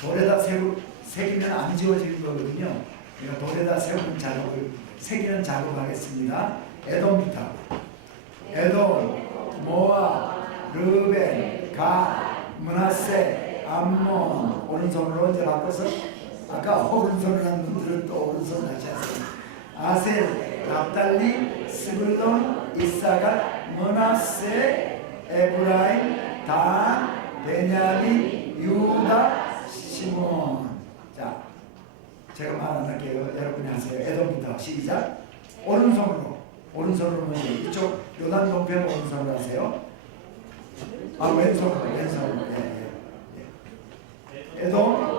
돌에다 새기면 안 지워지는 거거든요. 그러니까 돌에다 세우는 작업을 새기는 작업을 하겠습니다. 에돔부터. 에돔, 모압, 르벤, 갓, 므낫세, 암몬. 오른손으로 이제 바꿔서 아까 오른손을 한 분들은 또 오른손을 다시 하세요. 아셀, 납달리, 스불론, 이사갈, 므낫세, 에브라임, 단, 베냐민, 유다, 시몬. 자, 제가 말 안 할게요. 여러분이 하세요. 에돔부터 시작. 오른손으로 먼저 이쪽 요단 동편 오른손으로 하세요. 아, 왼손으로. 예. 에돔,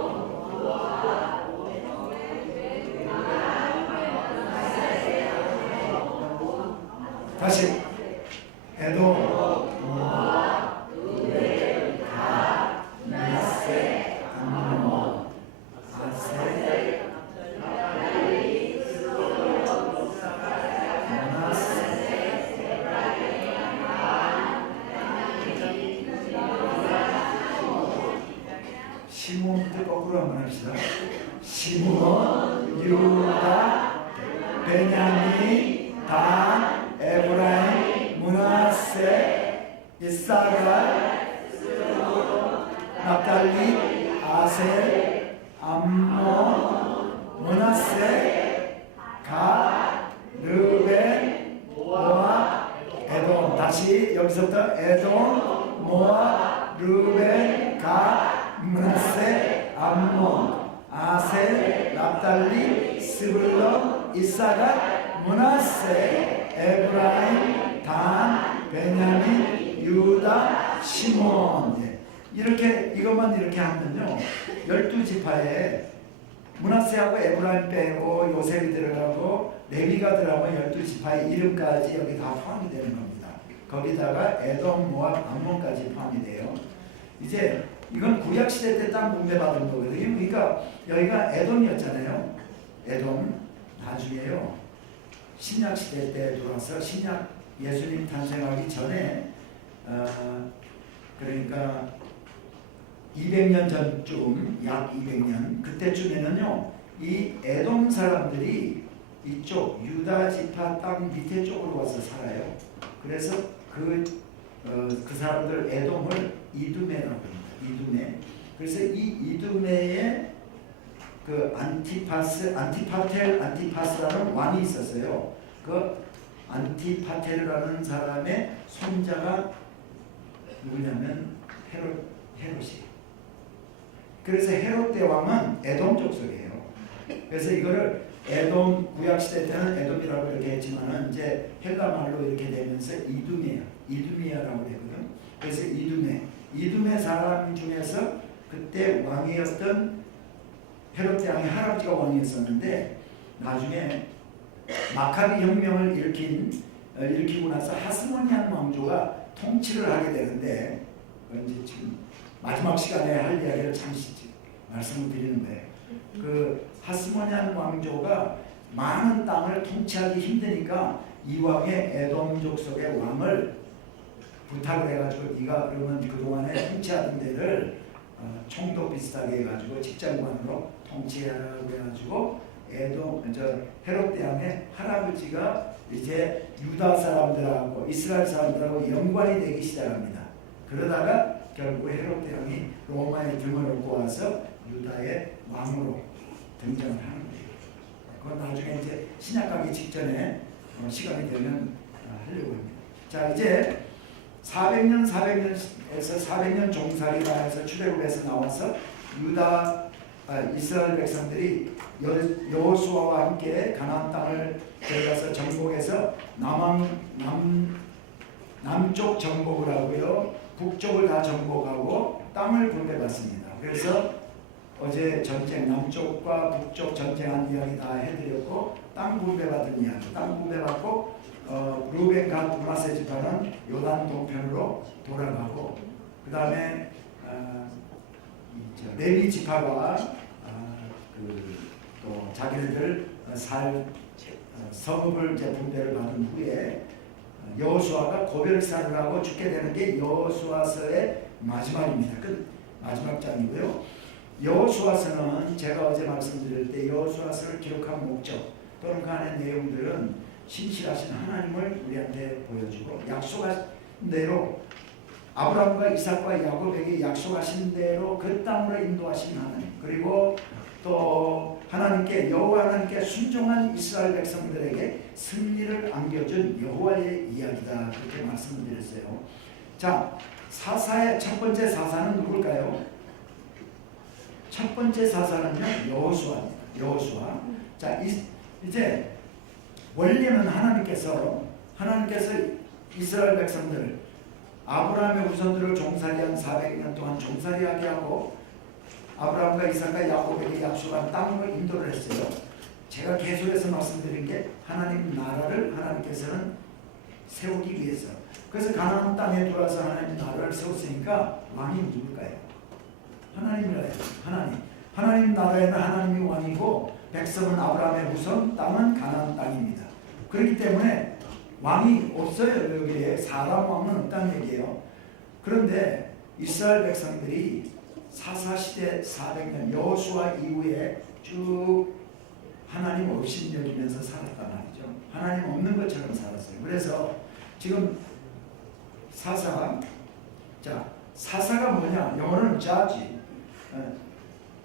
다시 에돔, 모압, 르벤, 갓, 므낫세, 암몬, 아셀, 납달리, 스불론, 므낫세, 시몬부터 거꾸로 한번 합시다. 시몬, 유다, 베냐민, 단, 에브라임, 므낫세, 이사갈, 납달리, 아셀, 암몬, 므낫세, 갓, 르벤, 모압, 에돔. 다시 여기서부터 에돔, 모압, 르벤, 갓, 므낫세, 암몬, 아셀, 납달리, 스불론, 이사갈, 므낫세, 에브라임, 단, 베냐민, 유다, 시몬. 이렇게 이것만 이렇게 하면요, 12지파에 므낫세하고 에브라임 빼고 요셉이 들어가고 레위가 들어가면 12지파의 이름까지 여기 다 포함이 되는 겁니다. 거기다가 에돔, 모압, 암몬까지 포함이 돼요. 이제 이건 구약시대 때 땅 분배받은 거거든요. 그러니까 여기가 에돔이었잖아요. 에돔. 나중에요, 신약시대 때 들어와서 신약 예수님 탄생하기 전에 그러니까 200년 전쯤, 약 200년 그때쯤에는요, 이 에돔 사람들이 이쪽 유다 지파 땅 밑에 쪽으로 와서 살아요. 그래서 그 사람들 에돔을 이두메라고 합니다. 이두메. 그래서 이 이두메의 그 안티파스라는 왕이 있었어요. 그 안티파텔이라는 사람의 손자가 누구냐면 헤롯이에요. 그래서 헤롯 대왕은 에돔 족속이에요. 그래서 이거를 에돔, 구약시대 때는 에돔이라고 이렇게 했지만은 이제 헬라말로 이렇게 되면서 이두메라고 되거든. 그래서 이두메 사람 중에서 그때 왕이었던 헤롯 대왕의 할아버지가 왕이었었는데, 나중에 마카비 혁명을 일으키고 나서 하스모니안 왕조가 통치를 하게 되는데, 이제 지금 마지막 시간에 할 이야기를 잠시 말씀을 드리는 거예요. 그 하스모니안 왕조가 많은 땅을 통치하기 힘드니까 이 왕의 에돔 족속의 왕을 부탁을 해가지고, 네가 그러면 그동안에 통치하던 데를 총독 비슷하게 해가지고 직장관으로 통치하라고 해가지고, 헤롯 대왕의 할아버지가 이제 유다 사람들하고 이스라엘 사람들하고 연관이 되기 시작합니다. 그러다가 결국 헤롯 대왕이 로마의 등을 얻고 와서 유다의 왕으로 등장을 하는 거예요. 그건 나중에 이제 신약 가기 직전에 시간이 되면 하려고 합니다. 자, 이제 400년에서 400년 종살이가 해서 출애굽에서 나와서 이스라엘 백성들이 여호수아와 함께 가나안 땅을 들어가서 정복해서 남쪽 정복을 하고요, 북쪽을 다 정복하고 땅을 분배받습니다. 그래서 어제 전쟁, 남쪽과 북쪽 전쟁한 이야기 다 해드렸고, 땅 분배받은 이야기, 땅 분배받고 루벤, 갓, 므낫세 지파는 요단 동편으로 돌아가고, 그 다음에 레위 지파가 또 자기들 성읍을 이제 분배를 받은 후에 여호수아가 고별사를 하고 죽게 되는 게 여호수아서의 마지막입니다. 마지막 장이고요. 여호수아서는 제가 어제 말씀드릴 때 여호수아서를 기록한 목적 또는 그 안의 내용들은 신실하신 하나님을 우리한테 보여주고 약속하신 대로 아브라함과 이삭과 야곱에게 약속하신 대로 그 땅으로 인도하신 하나님, 그리고 또 하나님께 여호와 하나님께 순종한 이스라엘 백성들에게 승리를 안겨준 여호와의 이야기다, 그렇게 말씀을 드렸어요. 자, 사사의 첫 번째 사사는 누굴까요? 첫 번째 사사는요, 여호수아입니다. 여호수아. 자, 이제 원래는 하나님께서 이스라엘 백성들을 아브라함의 후손들을 종살이한 400년 동안 종살이하게 하고 아브라함과 이삭과 야곱에게 약속한 땅으로 인도를 했어요. 제가 계속해서 말씀드린 게 하나님 나라를 하나님께서는 세우기 위해서. 그래서 가나안 땅에 들어와서 하나님 나라를 세웠으니까 왕이 누굴까요? 하나님이라요. 하나님 나라에는 하나님이 왕이고 백성은 아브라함의 후손, 땅은 가나안 땅입니다. 그렇기 때문에 왕이 없어요. 여기에 사람 왕은 없다는 얘기예요. 그런데 이스라엘 백성들이 사사시대 400년 여호수아 이후에 쭉 하나님 없이 여기면서 살았단 말이죠. 하나님 없는 것처럼 살았어요. 그래서 지금 사사가 뭐냐? 영어로는 judge,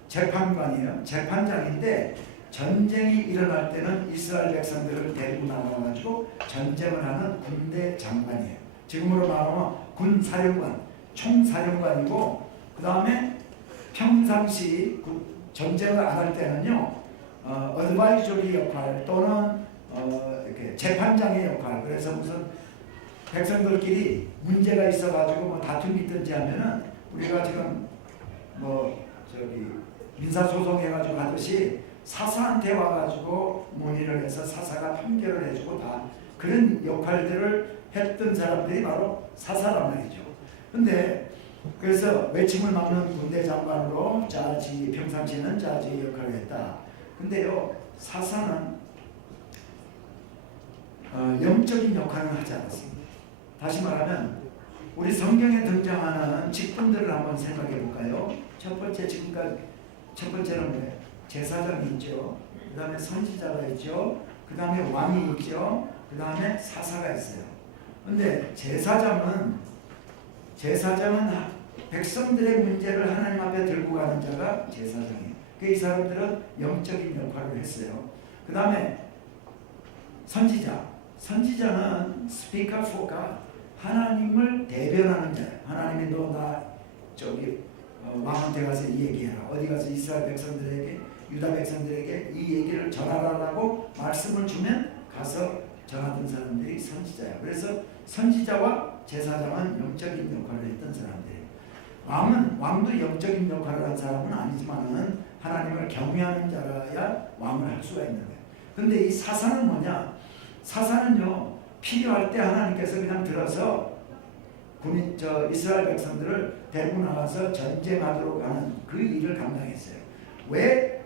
재판관이에요. 재판장인데 전쟁이 일어날 때는 이스라엘 백성들을 데리고 나가가지고 전쟁을 하는 군대 장관이에요. 지금으로 말하면 군사령관, 총사령관이고, 그 다음에 평상시 전쟁을 안 할 때는요, 어드바이저리 역할 또는 이렇게 재판장의 역할. 그래서 무슨 백성들끼리 문제가 있어가지고 뭐 다툼이 있든지 하면은 우리가 지금 민사소송 해가지고 하듯이 사사한테 와가지고 문의를 해서 사사가 판결을 해주고 다 그런 역할들을 했던 사람들이 바로 사사란 말이죠. 근데 그래서 외침을 막는 군대 장관으로 자지, 평상시에는 자지 역할을 했다. 근데요, 사사는 영적인 역할을 하지 않았습니다. 다시 말하면 우리 성경에 등장하는 직분들을 한번 생각해 볼까요? 첫 번째는 뭐예요? 제사장이 있죠. 그 다음에 선지자가 있죠. 그 다음에 왕이 있죠. 그 다음에 사사가 있어요. 근데 제사장은 백성들의 문제를 하나님 앞에 들고 가는 자가 제사장이에요. 이 사람들은 영적인 역할을 했어요. 그 다음에 선지자는 speaker for God, 하나님을 대변하는 자예요. 하나님이 왕한테 가서 이 얘기해라. 어디 가서 이스라엘 백성들에게, 유다 백성들에게 이 얘기를 전하라고 말씀을 주면 가서 전하던 사람들이 선지자예요. 그래서 선지자와 제사장은 영적인 역할을 했던 사람들이에요. 왕도 영적인 역할을 한 사람은 아니지만은 하나님을 경외하는 자라야 왕을 할 수가 있는 거예요. 근데 이 사사는 뭐냐? 사사는요, 필요할 때 하나님께서 그냥 들어서 이스라엘 백성들을 데리고 나가서 전쟁하도록 하는 그 일을 감당했어요. 왜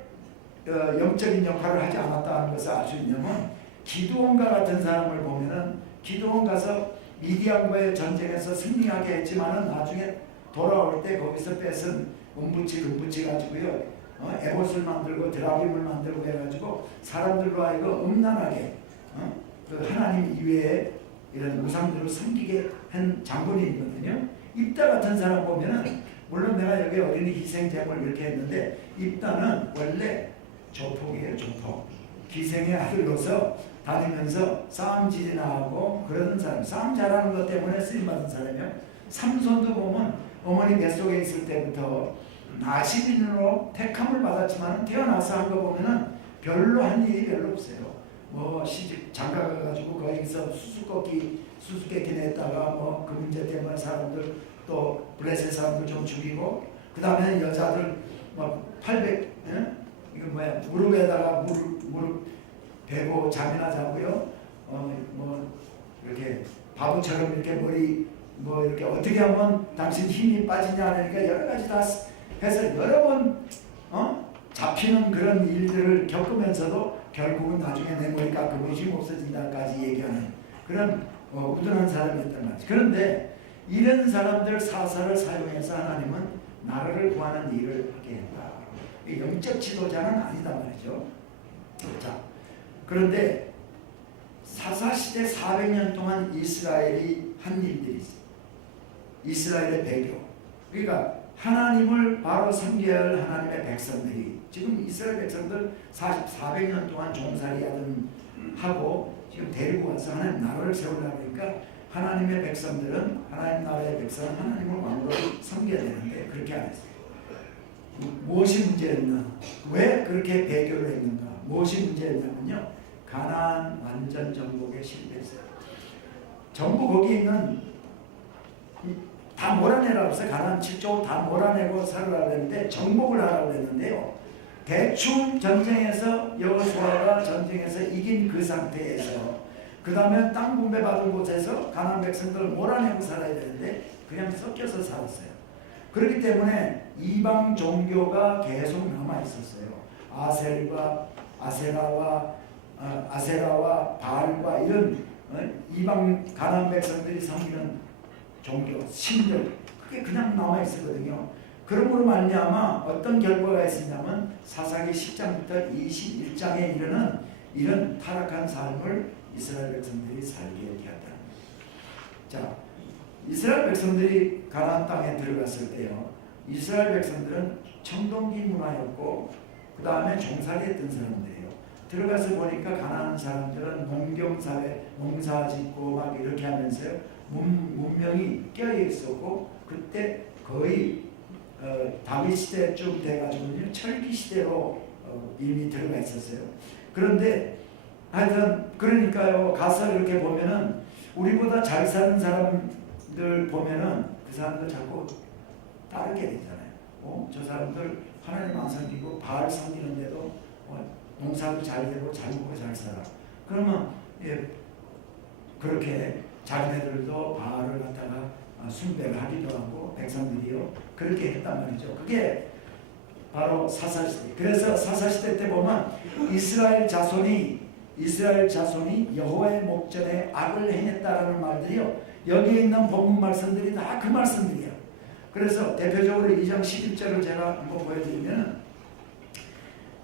영적인 역할을 하지 않았다 하는 것을 알 수 있냐면, 기드온과 같은 사람을 보면은 기드온 가서 미디안과의 전쟁에서 승리하게 했지만은 나중에 돌아올 때 거기서 뺏은 은부치 가지고요, 에봇을 만들고 드라빔을 만들고 해가지고 사람들로 하여금 음란하게 그 하나님 이외에 이런 우상들을 섬기게 한 장본인이거든요. 입다 같은 사람 보면은, 물론 내가 여기 어린이 희생제물 이렇게 했는데, 입다는 원래 조폭이에요. 조폭. 기생의 아들로서 다니면서 싸움질이나 하고 그러는 사람, 싸움 잘하는 것 때문에 쓰임받은 사람이에요. 삼손도 보면 어머니 뱃속에 있을 때부터 나시민으로 택함을 받았지만 태어나서 한 거 보면은 별로 한 일이 별로 없어요. 시집 장가 가가지고 거기서 수수께끼 냈다가 그 문제 때문에 사람들, 또 블레셋 사람들 좀 죽이고, 그 다음에 여자들 800 무릎에다가 무릎 베고 잠이나 자고요. 이렇게 바보처럼 이렇게 머리 이렇게 어떻게 하면 당신 힘이 빠지냐 하니까 여러 가지 다 해서 여러 번 잡히는 그런 일들을 겪으면서도 결국은 나중에 내 머리 깎고 힘 없어진다까지 얘기하는 그런 우둔한 사람이었단 말이죠. 그런데 이런 사람들 사사를 사용해서 하나님은 나라를 구하는 일을 하게 했다. 영적 지도자는 아니단 말이죠. 자, 그런데 사사시대 400년 동안 이스라엘이 한 일들이 있어요. 이스라엘의 배교. 그러니까 하나님을 바로 섬겨야 할 하나님의 백성들이 지금 이스라엘 백성들 400년 동안 종살이 하고 지금 데리고 와서 하나님 나라를 세우려고 하니까 하나님의 백성들은 하나님 나라의 백성은 하나님을 왕으로 섬겨야 되는데 그렇게 안 했어요. 무엇이 문제였나? 왜 그렇게 배교를 했는가? 무엇이 문제였냐면요. 가나안 완전 정복에 실패했어요. 전부 거기 있는 다 몰아내라고 해서 가나안 7조 다 몰아내고 살으라고 했는데 정복을 하라고 했는데요. 대충 전쟁에서 여호수아가 전쟁에서 이긴 그 상태에서 그 다음에 땅 분배받은 곳에서 가나안 백성들을 몰아내고 살아야 되는데 그냥 섞여서 살았어요. 그렇기 때문에 이방 종교가 계속 남아 있었어요. 아세라와 바알과 이런 이방 가나안 백성들이 섬기는 종교, 신들 그게 그냥 남아 있었거든요. 그러므로 말미암아 어떤 결과가 있었냐면 사사기 10장부터 21장에 이르는 이런 타락한 삶을 이스라엘 백성들이 살게 되었다. 자, 이스라엘 백성들이 가나안 땅에 들어갔을 때요. 이스라엘 백성들은 청동기 문화였고 그 다음에 종살이했던 사람들이에요. 들어가서 보니까 가나안 사람들은 농경사회, 농사짓고 막 이렇게 하면서요. 문명이 껴여 있었고 그때 거의 다윗 시대쯤 돼가지고요. 철기 시대로 이미 들어가 있었어요. 그런데 하여튼 그러니까요. 가서 이렇게 보면은 우리보다 잘 사는 사람들 보면은 그 사람들 자꾸 따르게 되잖아요. 저 사람들 하나님 안 섬기고 바알 섬기는데도 농사도 잘 되고 잘 먹고 잘 살아. 그러면 그렇게 자기네들도 바알을 갖다가 숭배를 하기도 하고 백성들이요 그렇게 했단 말이죠. 그게 바로 사사시대. 그래서 사사시대 때 보면 이스라엘 자손이 여호와의 목전에 악을 행했다라는 말들이요 여기에 있는 본문 말씀들이 다 그 말씀들이에요. 그래서 대표적으로 2장 11절을 제가 한번 보여드리면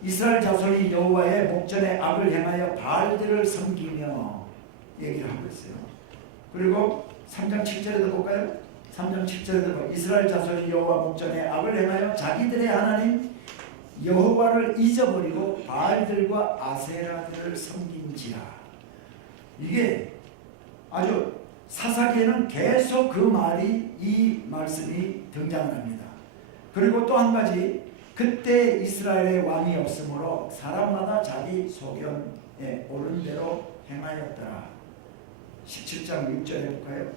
이스라엘 자손이 여호와의 목전에 악을 행하여 바알들을 섬기며 얘기를 하고 있어요. 그리고 3장 7절에도 볼까요? 3장 7절에도 이스라엘 자손이 여호와 목전에 악을 행하여 자기들의 하나님 여호와를 잊어버리고 바알들과 아세라들을 섬긴지라. 이게 아주 사사기에는 계속 그 말이 이 말씀이 등장합니다. 그리고 또 한 가지 그때 이스라엘의 왕이 없으므로 사람마다 자기 소견에 옳은 대로 행하였더라. 17장 6절에 볼까요?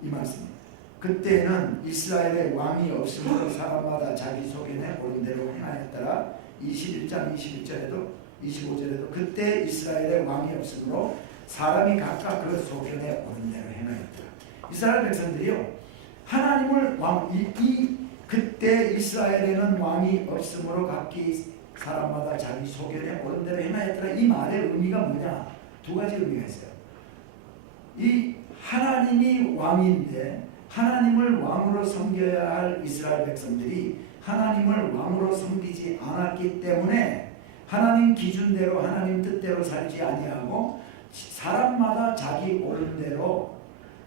이 말씀입니다. 그때는 이스라엘의 왕이 없으므로 사람마다 자기 소견에 옳은 대로 행하였더라. 21장 21절에도 25절에도 그때 이스라엘의 왕이 없으므로 사람이 각각 그 소견에 옳은 대로 행하였더라. 이스라엘 백성들이요 하나님을 그때 이스라엘에는 왕이 없으므로 각기 사람마다 자기 소견에 옳은 대로 행하였더라. 이 말의 의미가 뭐냐? 두 가지 의미가 있어요. 이 하나님이 왕인데 하나님을 왕으로 섬겨야 할 이스라엘 백성들이 하나님을 왕으로 섬기지 않았기 때문에 하나님 기준대로 하나님 뜻대로 살지 아니하고 사람마다 자기 옳은 대로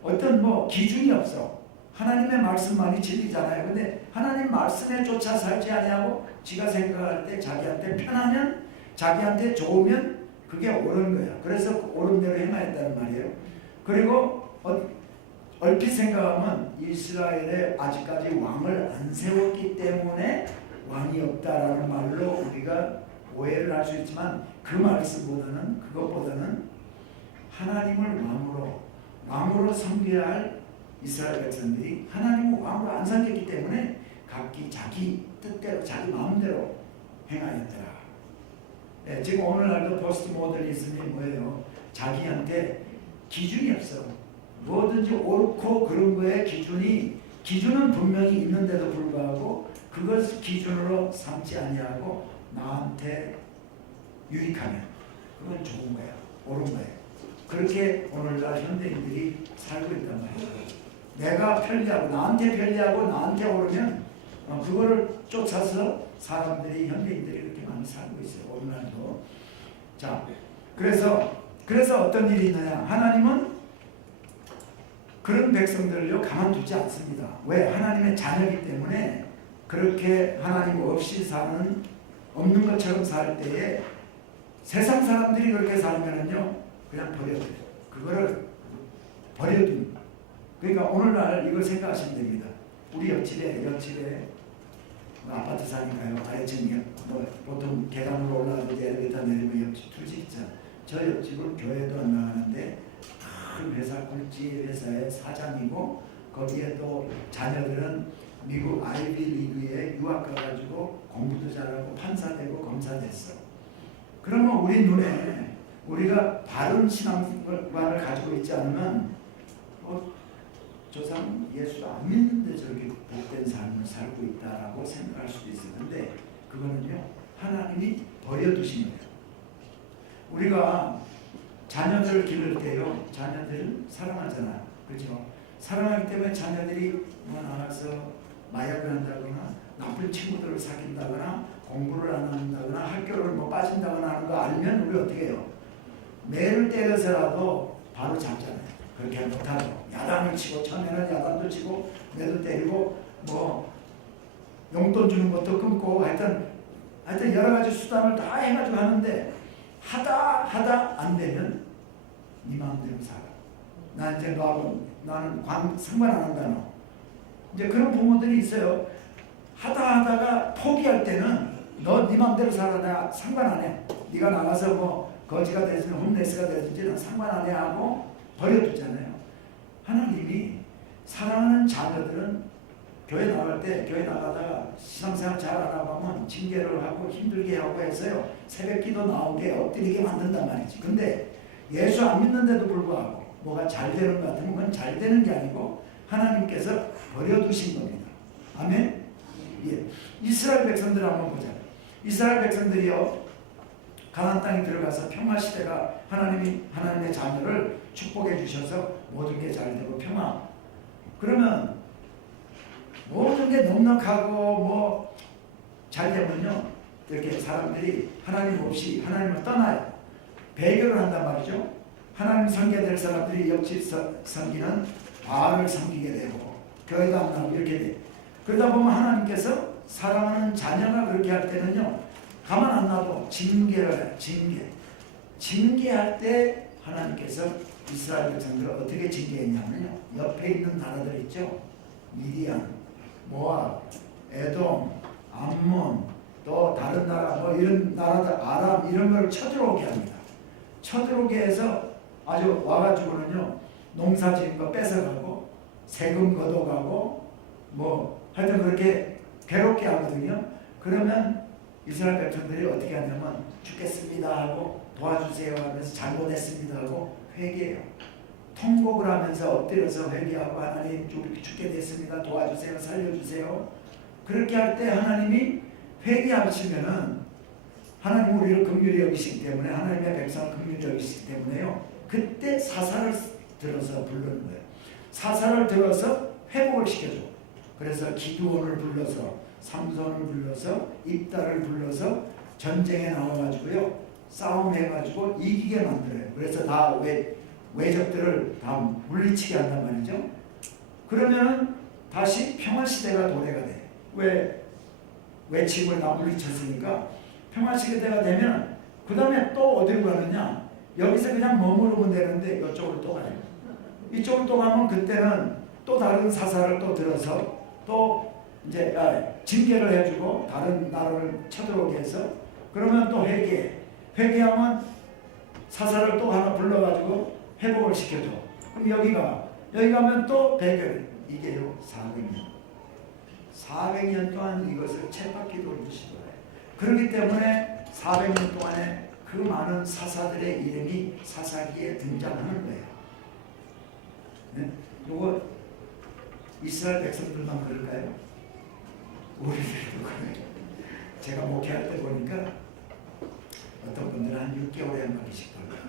어떤 기준이 없어. 하나님의 말씀만이 진리잖아요. 근데 하나님 말씀에 쫓아 살지 아니하고 지가 생각할 때 자기한테 편하면 자기한테 좋으면 그게 옳은 거야. 그래서 옳은 대로 행하였다는 말이에요. 그리고 얼핏 생각하면 이스라엘에 아직까지 왕을 안 세웠기 때문에 왕이 없다라는 말로 우리가 오해를 할 수 있지만 그 말씀보다는 그것보다는 하나님을 왕으로 섬겨야 할 이스라엘 백성들이 하나님을 왕으로 안 섬겼기 때문에 각기 자기 뜻대로 자기 마음대로 행하였더라. 네, 지금 오늘날도 포스트 모더니즘이 뭐예요? 자기한테 기준이 없어. 뭐든지 옳고 그런 거에 기준은 분명히 있는데도 불구하고 그것을 기준으로 삼지 아니하고 나한테 유익하면 그건 좋은 거야. 옳은 거야. 그렇게 오늘날 현대인들이 살고 있단 말이에요. 내가 편리하고 나한테 옳으면 그거를 쫓아서 사람들이 현대인들이 그렇게 많이 살고 있어요. 오늘날도. 자, 그래서 어떤 일이 있느냐? 하나님은 그런 백성들을요 가만두지 않습니다. 왜? 하나님의 자녀이기 때문에 그렇게 하나님 없이 사는 없는 것처럼 살 때에 세상 사람들이 그렇게 살면은요 그냥 버려둬요. 그거를 버려둔. 그러니까 오늘날 이걸 생각하시면 됩니다. 우리 옆집에 아파트 사니까요. 아래층에 보통 계단으로 올라가도 엘리베이터 내리면 옆집 둘 집 있잖아. 저 옆집은 교회도 안 나가는데 큰 회사 굴지 회사의 사장이고 거기에 또 자녀들은 미국 아이비 리그에 유학 가가지고 공부도 잘하고 판사 되고 검사 됐어. 그러면 우리 눈에 우리가 바른 신앙관을 가지고 있지 않으면 저 사람 예수 안 믿는데 저렇게 복된 삶을 살고 있다라고 생각할 수도 있어요. 근데 그거는요 하나님이 버려두신 거예요. 우리가 자녀들을 기를 때요 자녀들을 사랑하잖아요. 그렇죠? 사랑하기 때문에 자녀들이 나가서 마약을 한다거나 나쁜 친구들을 사귄다거나 공부를 안 한다거나 학교를 빠진다거나 하는 거 알면 우리 어떻게 해요? 매를 때려서라도 바로 잡잖아요. 그렇게 못하죠. 야단을 치고 처음에는 야단도 치고 매도 때리고 용돈 주는 것도 끊고 하여튼 여러 가지 수단을 다 해가지고 하는데 하다 안 되면 네 마음대로 살아. 나 이제 너하고 나는 상관 안 한다 너. 이제 그런 부모들이 있어요. 하다가 포기할 때는 너 네 마음대로 살아. 내가 상관 안 해. 네가 나가서 거지가 되든 홈레스가 되든지 난 상관 안 해 하고 버려두잖아요. 하나님이 사랑하는 자녀들은 교회 나가다가 신앙생활 잘 안 하고 하면 징계를 하고 힘들게 하고 해서요 새벽 기도 나오게 엎드리게 만든단 말이지. 근데 예수 안 믿는데도 불구하고 뭐가 잘 되는 것 같으면 그건 잘 되는 게 아니고 하나님께서 버려두신 겁니다. 아멘? 예. 이스라엘 백성들 한번 보자. 이스라엘 백성들이요 가나안 땅에 들어가서 평화시대가 하나님의 자녀를 축복해 주셔서 모든 게 잘 되고 평화. 그러면 모든 게 넉넉하고 잘 되면요 이렇게 사람들이 하나님 없이 하나님을 떠나요. 배교를 한단 말이죠. 하나님 섬겨야 될 사람들이 옆집 섬기는 바알을 섬기게 되고 교회도 안 나오고 이렇게 돼. 그러다 보면 하나님께서 사랑하는 자녀가 그렇게 할 때는요 가만 안 놔도 징계를 해요. 징계할 때 하나님께서 이스라엘 백성들을 어떻게 징계했냐면요 옆에 있는 나라들 있죠. 미디안, 모압, 에돔, 암몬 또 다른 나라 이런 나라들 아람 이런 걸 쳐들어오게 합니다. 쳐들어오게 해서 아주 와가지고는요 농사 지은 거 뺏어가고 세금 걷어가고 하여튼 그렇게 괴롭게 하거든요. 그러면 이스라엘 백성들이 어떻게 하냐면 죽겠습니다 하고 도와주세요 하면서 잘못했습니다 하고 회개해요. 통곡을 하면서 엎드려서 회개하고 하나님 죽게 됐습니다. 도와주세요. 살려주세요. 그렇게 할 때 하나님이 회개하시면은 하나님 우리를 긍휼히 여기시기 때문에 하나님의 백성을 긍휼히 여기시기 때문에요. 그때 사사를 들어서 부르는 거예요. 사사를 들어서 회복을 시켜줘. 그래서 기드온을 불러서 삼손을 불러서 입다를 불러서 전쟁에 나와가지고요 싸움해가지고 이기게 만들어요. 그래서 다 외적들을 다 물리치게 한단 말이죠. 그러면 다시 평화시대가 도래가 돼. 왜? 외침을 다 물리쳤으니까 평화시대가 되면 그 다음에 또 어디로 가느냐? 여기서 그냥 머무르면 되는데 이쪽으로 또 가요. 이쪽으로 또 가면 그때는 또 다른 사사를 또 들어서 또 이제 징계를 해주고 다른 나라를 쳐들어오게 해서 그러면 또 회개하면 사사를 또 하나 불러가지고 회복을 시켜줘. 그럼 여기 가면 또 배결. 이게요 400년 동안 이것을 쳇바퀴 돌리시더래요. 그렇기 때문에 400년 동안에 그 많은 사사들의 이름이 사사기에 등장하는 거예요. 네? 이거 이스라엘 백성들만 그럴까요? 우리들도 그래요. 제가 목회할 때 보니까 어떤 분들은 한 6개월에 한 번씩 돌아요.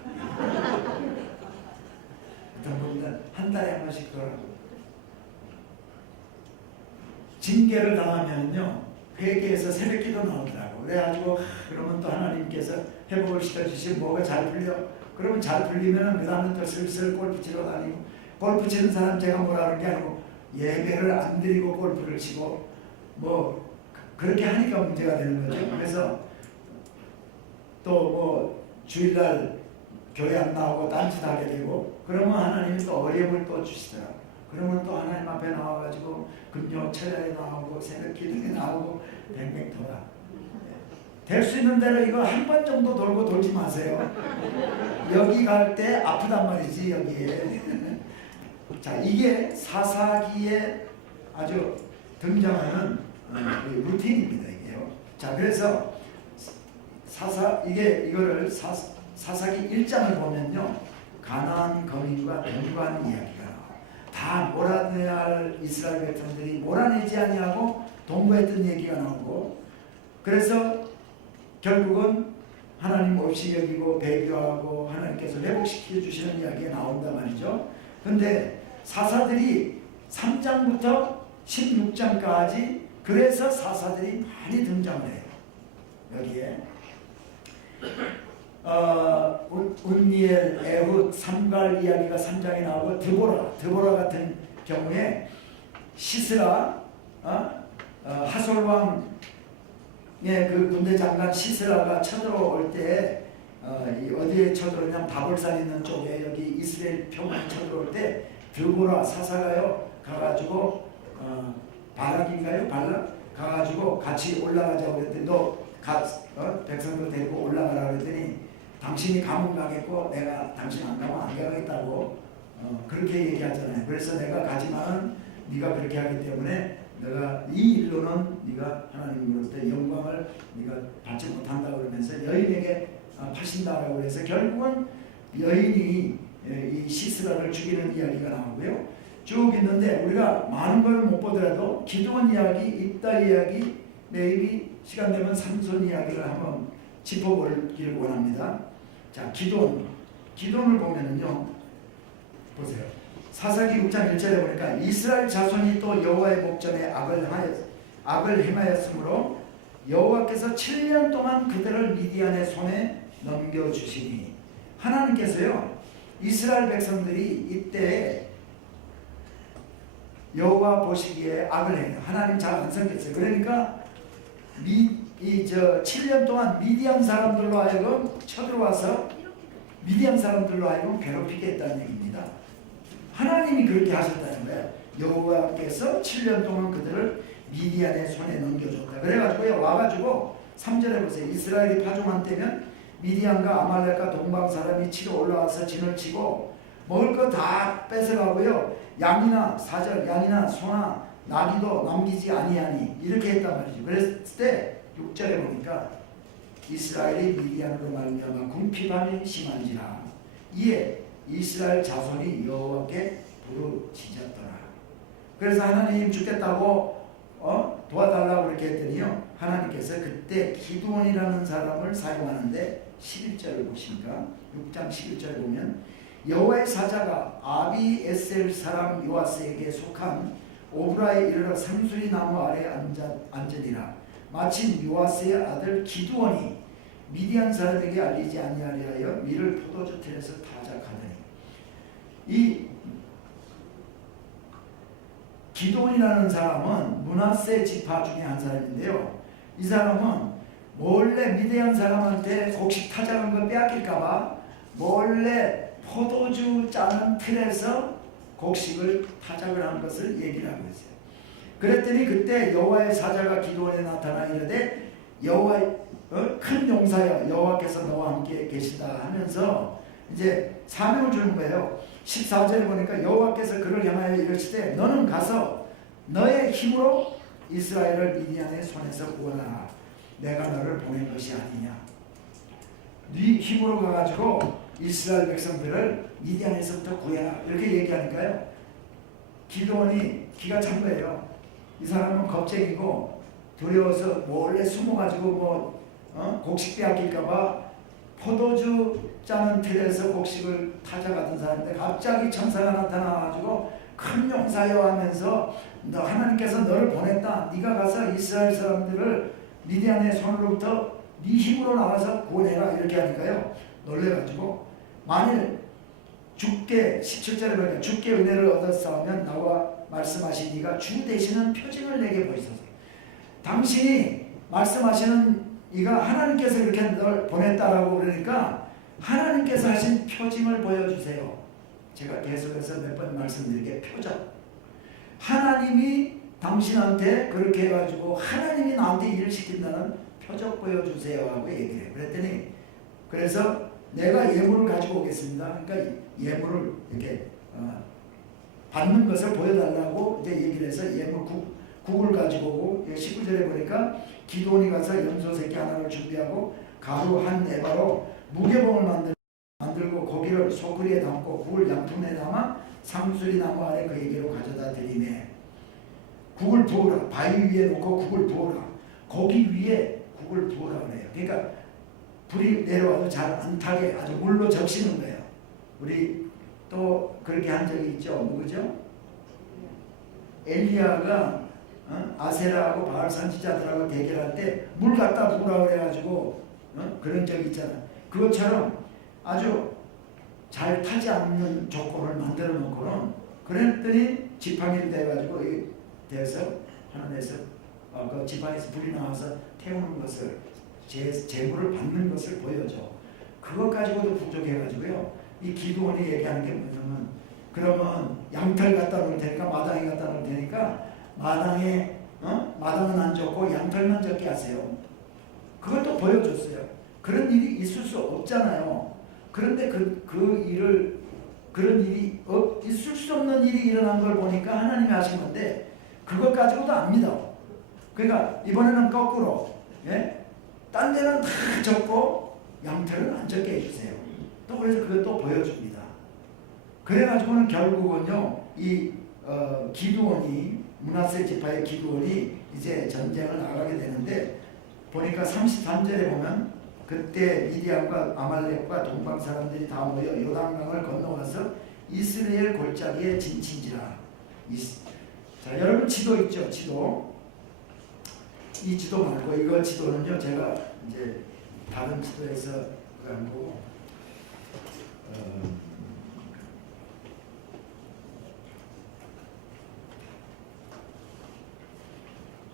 어떤 분들은 한 달에 한 번씩 돌아요. 징계를 당하면요 회개해서 새벽기도 나오더라고. 그래가지고 그러면 또 하나님께서 회복을 시켜주시고 뭐가 잘 풀려. 그러면 잘 풀리면 그 다음에 또 슬슬 골프 치러 다니고, 골프 치는 사람 제가 뭐라 하는 게 아니고 예배를 안 드리고 골프를 치고 뭐 그렇게 하니까 문제가 되는 거죠. 그래서 또 뭐 주일날 교회 안 나오고 딴짓 하게 되고 그러면 하나님이 또 어려움을 또 주시더라고요. 그러면 또 하나님 앞에 나와가지고 금요 철야에 나오고 새벽 기도에 나오고 뱅뱅 돌아. 될 수 있는 대로 이거 한 번 정도 돌고 돌지 마세요. 여기 갈 때 아프단 말이지 여기에. 자, 이게 사사기에 아주 등장하는 루틴입니다 이게요. 자, 그래서 이거를 사사기 1장을 보면요 가나안 거민과 동거하는 이야기가 나와요. 다 몰아내야 할 이스라엘 백성들이 몰아내지 아니하고 동거했던 얘기가 나오고, 그래서 결국은 하나님 없이 여기고 배교하고 하나님께서 회복시켜 주시는 이야기가 나온단 말이죠. 근데 사사들이 3장부터 16장까지 그래서 사사들이 많이 등장을 해요. 여기에 운니엘, 에훗, 삼갈 이야기가 3장에 나오고 드보라 같은 경우에 시스라, 하솔왕의 그 군대 장관 시스라가 쳐들어올 때 어디에 쳐들어오냐면 바볼산 있는 쪽에 여기 이스라엘 평안에 쳐들어올 때 드보라 사사가요 가가지고 바락인가요? 발락? 가가지고 같이 올라가자고 그랬더니 백성들 데리고 올라가라 그랬더니 당신이 가면 가겠고 내가 당신 안 가면 안 가겠다고 그렇게 얘기하잖아요. 그래서 내가 가지만은 네가 그렇게 하기 때문에 내가 이 일로는 네가 하나님으로부터 영광을 네가 받지 못한다 그러면서 여인에게 파신다라고 해서 결국은 여인이 이 시스라를 죽이는 이야기가 나오고요. 쭉 있는데 우리가 많은 걸 못 보더라도 기드온 이야기, 입다 이야기, 내일이 시간 되면 삼손 이야기를 한번 짚어보기를 원합니다. 자, 기드온을 보면은요, 보세요. 사사기 6장 1절에 보니까 이스라엘 자손이 또 여호와의 목전에 악을 행하였으므로 여호와께서 7년 동안 그들을 미디안의 손에 넘겨주시니, 하나님께서요 이스라엘 백성들이 이때 여호와 보시기에 악을 해요. 하나님 잘 안 섬겼어요. 그러니까 7년 동안 미디안 사람들로 하여금 쳐들어와서 미디안 사람들로 하여금 괴롭히게 했다는 얘기입니다. 하나님이 그렇게 하셨다는 거예요. 여호와께서 7년 동안 그들을 미디안의 손에 넘겨줬다. 그래가지고 와가지고 3절에 보세요. 이스라엘이 파종한 때면 미디안과 아말렉과 동방 사람이 치러 올라와서 진을 치고 먹을 거 다 뺏어가고요. 양이나 소나 나귀도 남기지 아니하니 이렇게 했단 말이죠. 그랬을 때 6절에 보니까 이스라엘이 미디안으로 말미암아 궁핍함이 심한지라 이에 이스라엘 자손이 여호와께 부르짖었더라. 그래서 하나님 죽겠다고 도와달라고 그렇게 했더니요 하나님께서 그때 기드온이라는 사람을 사용하는데 11절을 보시니까 6장 11절에 보면 여호와의 사자가 아비에셀 사람 요아스에게 속한 오브라에 이르러 상수리 나무 아래 앉으니라. 마침 요아스의 아들 기드온이 미디안 사람에게 알리지 아니하려 하여 밀을 포도주 틀에서 타작하더니, 이 기드온이라는 사람은 므낫세 지파 중에 한 사람인데요. 이 사람은 몰래 미디안 사람한테 곡식 타작한 거 빼앗길까봐 몰래 포도주 짜는 틀에서 곡식을 타작을 한 것을 얘기를 하고 있어요. 그랬더니 그때 여호와의 사자가 기드온에 나타나 이르되 여호와의 큰 용사여 여호와께서 너와 함께 계시다 하면서 이제 사명을 주는 거예요. 14절에 보니까 여호와께서 그를 향하여 이르시되 너는 가서 너의 힘으로 이스라엘을 미디안의 손에서 구원하라. 내가 너를 보낸 것이 아니냐. 네 힘으로 가가지고 이스라엘 백성들을 미디안에서부터 구해라. 이렇게 얘기하니까요. 기드온이 기가 찬 거예요. 이 사람은 겁쟁이고 두려워서 몰래 숨어가지고 곡식 빼앗길까봐 포도주 짜는 틀에서 곡식을 타작하던 사람인데 갑자기 천사가 나타나가지고 큰 용사여 하면서 너 하나님께서 너를 보냈다. 네가 가서 이스라엘 사람들을 미디안의 손으로부터 네 힘으로 나와서 구원해라 이렇게 하니까요. 놀래가지고 만일 주께 17절에 보니까 주께 은혜를 얻었사오면 나와 말씀하신 이가 주 되시는 표징을 내게 보이소서. 당신이 말씀하시는 이가 하나님께서 이렇게 널 보냈다라고 그러니까 하나님께서 하신 표징을 보여주세요. 제가 계속해서 몇 번 말씀드리게 표적. 하나님이 당신한테 그렇게 해가지고 하나님이 나한테 일을 시킨다는 표적 보여주세요 하고 얘기를 해요. 그랬더니 그래서 내가 예물을 가지고 오겠습니다. 그러니까 예물을 이렇게 받는 것을 보여달라고 이제 얘기를 해서 예물 국을 가지고 오고 19절에 보니까 기도원이 가서 염소 새끼 하나를 준비하고 가루 한 에바로 무게봉을 만들고 고기를 소쿠리에 담고 국을 양푼에 담아 상수리 나무 아래 그에게로 가져다 드리매 국을 부으라. 바위 위에 놓고 국을 부으라. 고기 위에 국을 부으라 그래요. 그러니까 불이 내려와도 잘 안 타게 아주 물로 적시는 거예요. 우리 또 그렇게 한 적이 있죠. 누구죠? 엘리야가 아세라하고 바알 선지자들하고 대결할 때 물 갖다 부으라 그래가지고 그런 적이 있잖아. 그것처럼 아주 잘 타지 않는 조건을 만들어 놓고는 그랬더니 지팡이를 대가지고 대서 하늘에서 그 지팡이에서 불이 나와서 태우는 것을 재물을 받는 것을 보여줘. 그것 가지고도 부족해가지고요. 이 기도원이 얘기하는 게 뭐냐면 그러면 양털 갖다 놓을 테니까 마당에 갖다 놓을 테니까 마당은 안 적고 양털만 적게 하세요. 그것도 보여줬어요. 그런 일이 있을 수 없잖아요. 그런데 그런 일이 있을 수 없는 일이 일어난 걸 보니까 하나님이 하신 건데 그것 가지고도 안 믿어. 그러니까 이번에는 거꾸로 딴 데는 다 적고 양털은 안 적게 해주세요. 또 그래서 그것도 보여줍니다. 그래가지고는 결국은요 이 기드온이 므낫세 지파의 기드온이 이제 전쟁을 나가게 되는데 보니까 33절에 보면 그때 미디안과 아말렉과 동방 사람들이 다 모여 요단강을 건너와서 이스라엘 골짜기에 진친지라. 자, 여러분 지도 있죠? 지도. 이 지도 말고 이거 지도는요 제가 이제 다른 지도에서 그걸 보고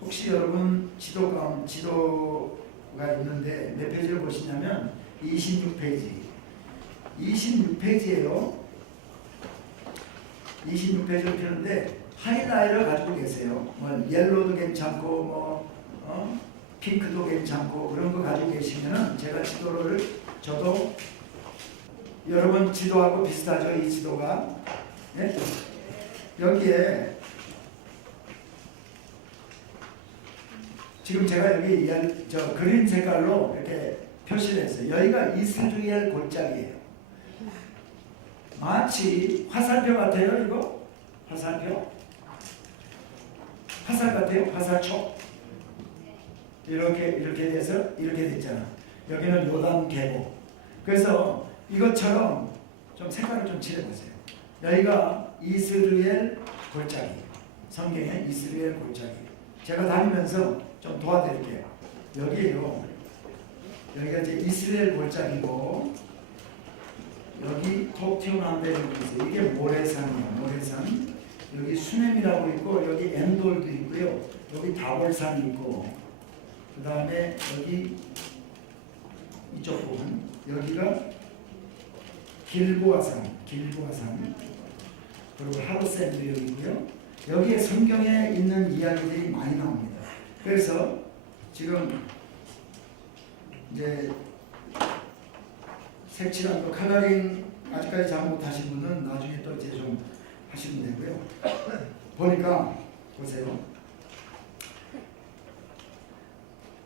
혹시 여러분 지도가 있는데 몇 페이지를 보시냐면 26페이지. 26페이지예요. 26페이지를 펴는데 하이라이트를 가지고 계세요. 뭐 옐로도 괜찮고 핑크도 괜찮고 그런 거 가지고 계시면은 제가 지도를 저도 여러분 지도하고 비슷하죠. 이 지도가 여기에 지금 제가 여기 그린 색깔로 이렇게 표시를 했어요. 여기가 이스라엘 골짜기예요. 마치 화살표 같아요. 이거 화살표 화살 같아요. 화살촉 이렇게 돼서 이렇게 됐잖아. 여기는 요단 계곡. 그래서 이것처럼 좀 색깔을 좀 칠해보세요. 여기가 이스라엘 골짜기. 성경에 이스라엘 골짜기. 제가 다니면서 좀 도와드릴게요. 여기에요. 여기가 이제 이스라엘 골짜기고 여기 톡 튀어나온 데가 있어요. 이게 모래산이에요. 모래산. 여기 수넴이라고 있고 여기 엔돌도 있고요. 여기 다볼산이 있고 그 다음에 여기 이쪽 부분 여기가 길보아산 그리고 하루센도 여기 있고요. 여기에 성경에 있는 이야기들이 많이 나옵니다. 그래서 지금 이제 색칠한 거 컬러링 아직까지 잘 못하신 분은 나중에 또 이제 좀 하시면 되고요. 보니까 보세요.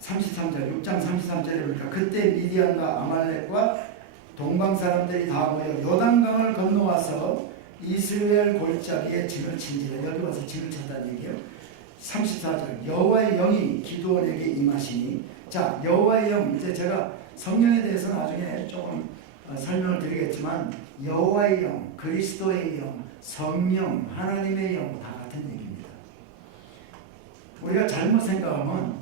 33절 6장 33절에 보니까 그때 미디안과 아말렉과 동방 사람들이 다 모여 요단강을 건너와서 이스라엘 골짜기에 진을 친지라. 여기 와서 진을 쳤다는 얘기예요. 34절 여호와의 영이 기드온에게 임하시니. 자, 여호와의 영, 이제 제가 성령에 대해서 나중에 조금 설명을 드리겠지만 여호와의 영, 그리스도의 영, 성령, 하나님의 영 다 같은 얘기입니다. 우리가 잘못 생각하면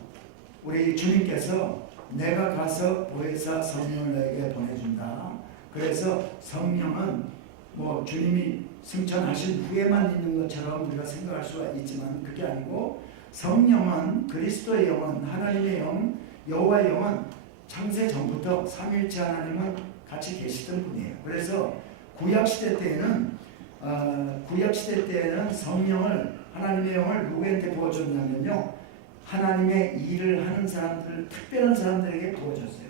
우리 주님께서 내가 가서 보혜사 성령을 너에게 보내준다. 그래서 성령은 뭐 주님이 승천하신 후에만 있는 것처럼 우리가 생각할 수가 있지만 그게 아니고 성령은 그리스도의 영은 하나님의 영, 여호와의 영은 창세 전부터 삼일체 하나님은 같이 계시던 분이에요. 그래서 구약시대 때에는 성령을 하나님의 영을 누구한테 부어줬냐면요, 하나님의 일을 하는 사람들, 특별한 사람들에게 부어줬어요.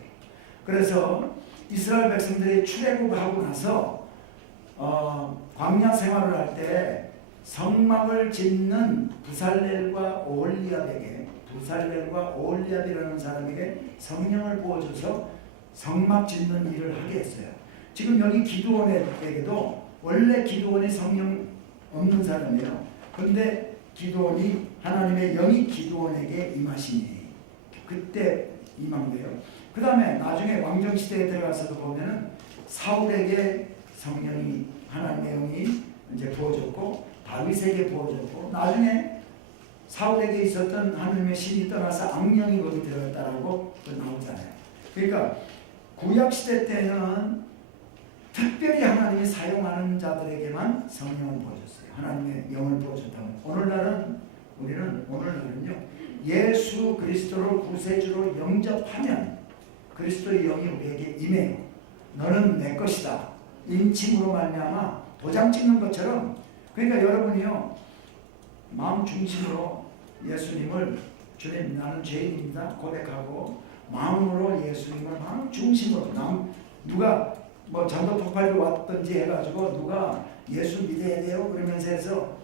그래서 이스라엘 백성들이 출애굽하고 나서 광야 생활을 할 때 성막을 짓는 부살렐과 오홀리압이라는 사람에게 성령을 부어줘서 성막 짓는 일을 하게 했어요. 지금 여기 기드온에게도 원래 기드온이 성령 없는 사람이에요. 그런데 기드온이 하나님의 영이 기드온에게 임하시니 그때 임한 거예요. 그 다음에 나중에 왕정시대에 들어가서도 보면은 사울에게 성령이 하나님의 영이 이제 부어졌고 다윗에게 부어졌고 나중에 사울에게 있었던 하나님의 신이 떠나서 악령이 거기 들어갔다라고 나오잖아요. 그러니까 구약시대 때는 특별히 하나님이 사용하는 자들에게만 성령을 부어줬어요. 하나님의 영을 부어줬다면 오늘날은요 예수 그리스도를 구세주로 영접하면 그리스도의 영이 우리에게 임해요. 너는 내 것이다. 인침으로 말미암아 도장 찍는 것처럼. 그러니까 여러분이요 마음 중심으로 예수님을 주님 나는 죄인입니다 고백하고 마음으로 예수님을 마음 중심으로 누가 뭐 전도 폭발이 왔든지 해가지고 누가 예수 믿어야 돼요 그러면서 해서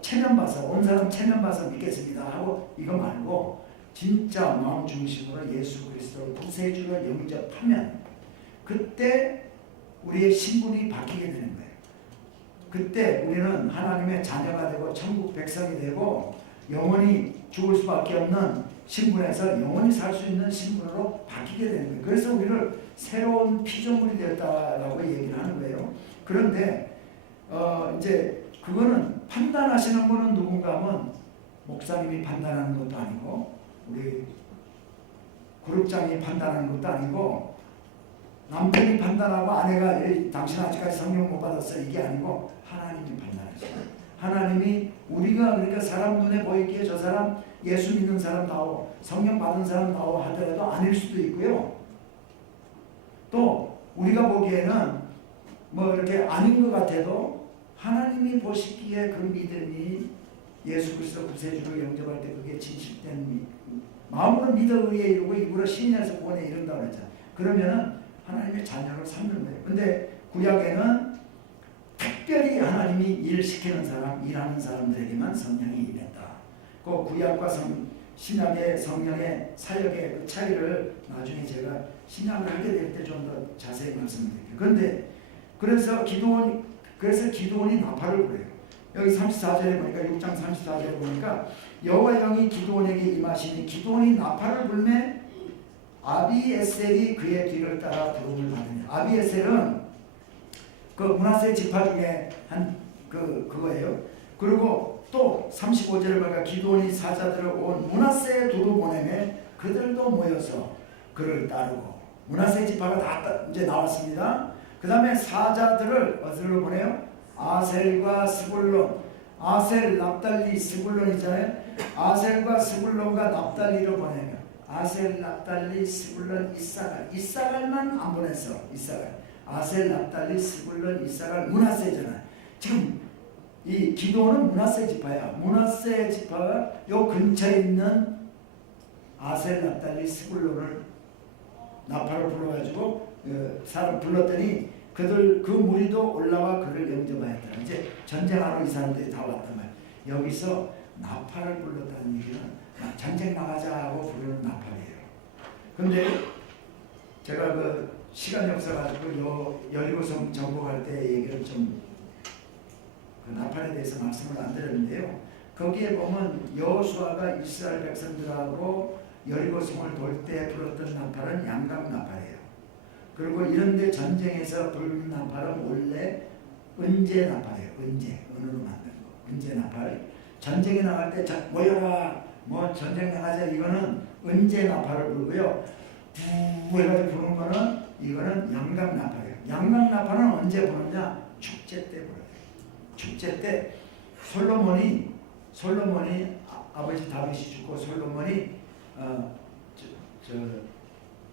체면 봐서 온 사람 체면 봐서 믿겠습니다 하고 이거 말고 진짜 마음 중심으로 예수 그리스도를 구세주로 영접하면 그때 우리의 신분이 바뀌게 되는 거예요. 그때 우리는 하나님의 자녀가 되고 천국 백성이 되고 영원히 죽을 수밖에 없는 신분에서 영원히 살 수 있는 신분으로 바뀌게 되는 거예요. 그래서 우리를 새로운 피조물이 되었다라고 얘기를 하는 거예요. 그런데 이제 그거는 판단하시는 분은 누군가 하면 목사님이 판단하는 것도 아니고 우리 그룹장이 판단하는 것도 아니고 남편이 판단하고 아내가 당신 아직까지 성령 못 받았어 이게 아니고 하나님이 판단하셔요. 하나님이 우리가 그러니까 사람 눈에 보이기에 저 사람 예수 믿는 사람다워 성령 받은 사람다워 하더라도 아닐 수도 있고요. 또 우리가 보기에는 뭐 이렇게 아닌 것 같아도 하나님이 보시기에 그 믿음이 예수 그리스도 구세주로 영접할 때 그게 진실된 마음으로 믿어 의에 이르고 입으로 시인해서 구원에 이른다고 그랬잖아요. 그러면은 하나님의 자녀로 삼는 거예요. 근데 구약에는 특별히 하나님이 일시키는 사람, 일하는 사람들에게만 성령이 임했다. 그 구약과 신약의 성령의 사역의 그 차이를 나중에 제가 신약을 하게 될 때 좀 더 자세히 말씀드릴게요. 그런데 그래서 기드온이 나팔을 불어요. 여기 34절에 보니까 6장 34절에 보니까 여호와 영이 기드온에게 임하시니 기드온이 나팔을 불매 아비에셀이 그의 뒤를 따라 부름을 받으니 아비에셀은 그 므낫세 지파 중에 그거예요. 그리고 또 35절에 보니까 기드온이 사자들을 온 므낫세에 두루 보내매 그들도 모여서 그를 따르고 므낫세 지파가 다 이제 나왔습니다. 그 다음에 사자들을 어디로 보내요? 아셀과 스불론, 아셀, 납달리, 스불론 있잖아요. 아셀과 스불론과 납달리로 보내면 아셀, 납달리, 스불론, 이사갈만 안 보냈어. 이사갈, 아셀, 납달리, 스불론, 이사갈, 므낫세잖아요. 지금 이 기드온은 므낫세 지파야. 므낫세 지파가 요 근처에 있는 아셀, 납달리, 스불론을 나팔을 불러가지고 사람 불렀더니 그들 그 무리도 올라와 그를 영접하였다. 이제 전쟁하러 이 사람들이 다 왔단 말이야. 여기서 나팔을 불렀다는 얘기는 전쟁 나가자 하고 부르는 나팔이에요. 근데 제가 그 시간이 없어가지고 여리고성 정복할 때 얘기를 좀 그 나팔에 대해서 말씀을 안 드렸는데요. 거기에 보면 여호수아가 이스라엘 백성들하고 여리고성을 돌 때 불렀던 나팔은 양각 나팔이에요. 그리고 이런데 전쟁에서 불는 나팔은 원래 은제 나팔이에요. 은으로 만든 거. 은제 나팔. 전쟁에 나갈 때 모여라, 뭐 전쟁 나가자, 이거는 은제 나팔을 부르고요. 부 해가지고 부는 거는 이거는 양각 나팔이에요. 양각 나팔은 언제 부르냐? 축제 때 불어요. 축제 때 솔로몬이 아버지 다윗이 죽고 솔로몬이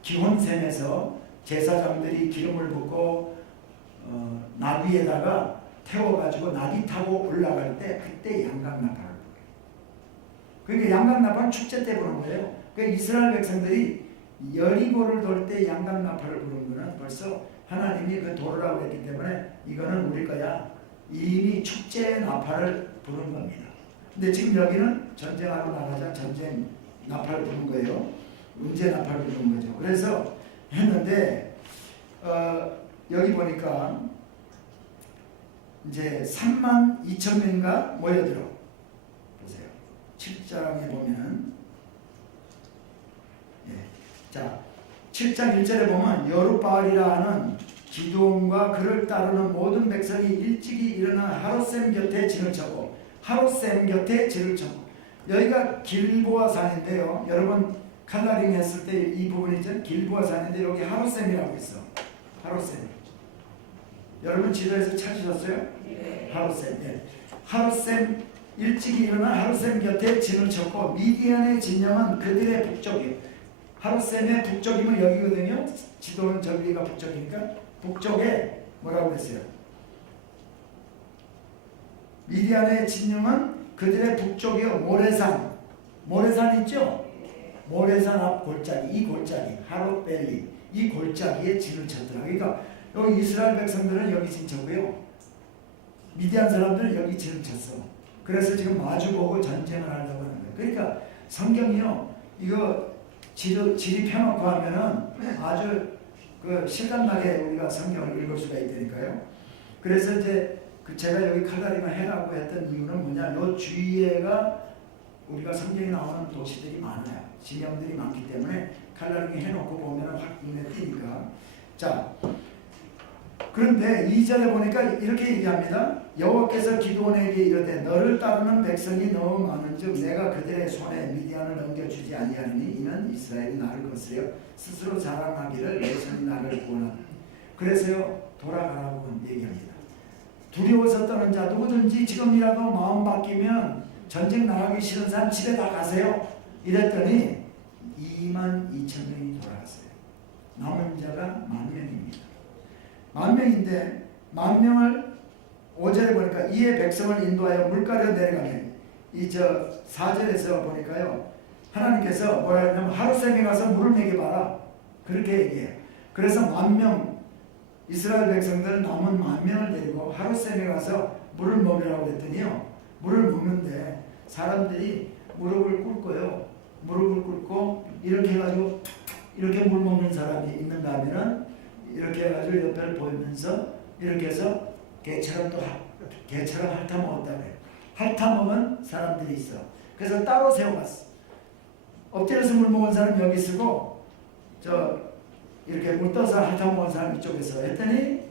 기혼샘에서 제사장들이 기름을 붓고 나귀에다가 태워가지고 나귀 타고 올라갈 때 그때 양각나팔을 불어요. 그러니까 양각나팔은 축제 때 부는 거예요. 그러니까 이스라엘 백성들이 여리고를 돌 때 양각나팔을 부른 거는 벌써 하나님이 그 도르라고 했기 때문에 이거는 우리 거야. 이미 축제 나팔을 부른 겁니다. 근데 지금 여기는 전쟁하러 나가자 전쟁 나팔 부른 거예요. 은제 나팔 부른 거죠. 그래서 했는데 여기 보니까 이제 32,000명인가 모여들어. 보세요. 7장에 보면은 자 7장 1절에 보면 여룻바알이라 하는 기드온과 그를 따르는 모든 백성이 일찍이 일어나 하롯셈 곁에 진을 쳤고 여기가 길보아 산인데요. 여러분 칼라링 했을 때 이 부분이 있죠. 길보아 산인데 여기 하롯셈이라고 있어. 하롯셈. 여러분 지도에서 찾으셨어요? 네. 하롯셈. 네. 하롯셈 일찍이 일어나 하롯셈 곁에 진을 쳤고 미디안의 진영은 그들의 북쪽이에요. 하롯셈의 북쪽이면 여기거든요. 지도는 저기가 북쪽이니까 북쪽에 뭐라고 했어요? 미디안의 진영은 그들의 북쪽이요. 모래산 있죠? 모래산 앞 골짜기, 이 골짜기, 하롯벨리, 이 골짜기에 진을 쳤더라. 그러니까 여기 이스라엘 백성들은 여기 진 쳤고요. 미디안 사람들은 여기 진을 쳤어. 그래서 지금 마주보고 전쟁을 하려고 하는 거예요. 그러니까 성경이요. 이거 지리 펴놓고 하면은 아주 실감나게 우리가 성경을 읽을 수가 있다니까요. 그래서 이제 제가 여기 칼라림을 해라고 했던 이유는 뭐냐? 요 주위에가 우리가 성경에 나오는 도시들이 많아요. 지명들이 많기 때문에 칼라림을 해놓고 보면 확 눈에 띄니까. 자, 그런데 2절에 보니까 이렇게 얘기합니다. 여호와께서 기드온에게 이르되 너를 따르는 백성이 너무 많은즉 내가 그들의 손에 미디안을 넘겨주지 아니하리니 이는 이스라엘이 나를 거스려 스스로 자랑하기를 내 손이 나를 구원하라. 그래서요 돌아가라고 얘기합니다. 두려워서 떠는 자 누구든지 지금이라도 마음 바뀌면 전쟁 나가기 싫은 사람 집에 다 가세요. 이랬더니 22,000명이 돌아갔어요. 남은 자가 10,000명입니다. 10,000명인데 10,000명을 5절에 보니까 이에 백성을 인도하여 물가로 내려가면 이 4절에서 보니까요 하나님께서 뭐라 하냐면 하룻셈에 가서 물을 먹여봐라 그렇게 얘기해요. 그래서 10,000명 이스라엘 백성들은 남은 10,000명을 데리고 하룻셈에 가서 물을 먹으라고 그랬더니요 물을 먹는데 사람들이 무릎을 꿇고요 무릎을 꿇고 이렇게 해가지고 이렇게 물 먹는 사람이 있는가 하면은 이렇게 해가지고 옆에를 보이면서 이렇게 해서 개처럼 핥아먹었다 그래요. 핥아먹은 사람들이 있어. 그래서 따로 세워봤어. 엎드려서 물 먹은 사람 여기 쓰고 이렇게 물 떠서 핥아먹은 사람 이쪽에서 했더니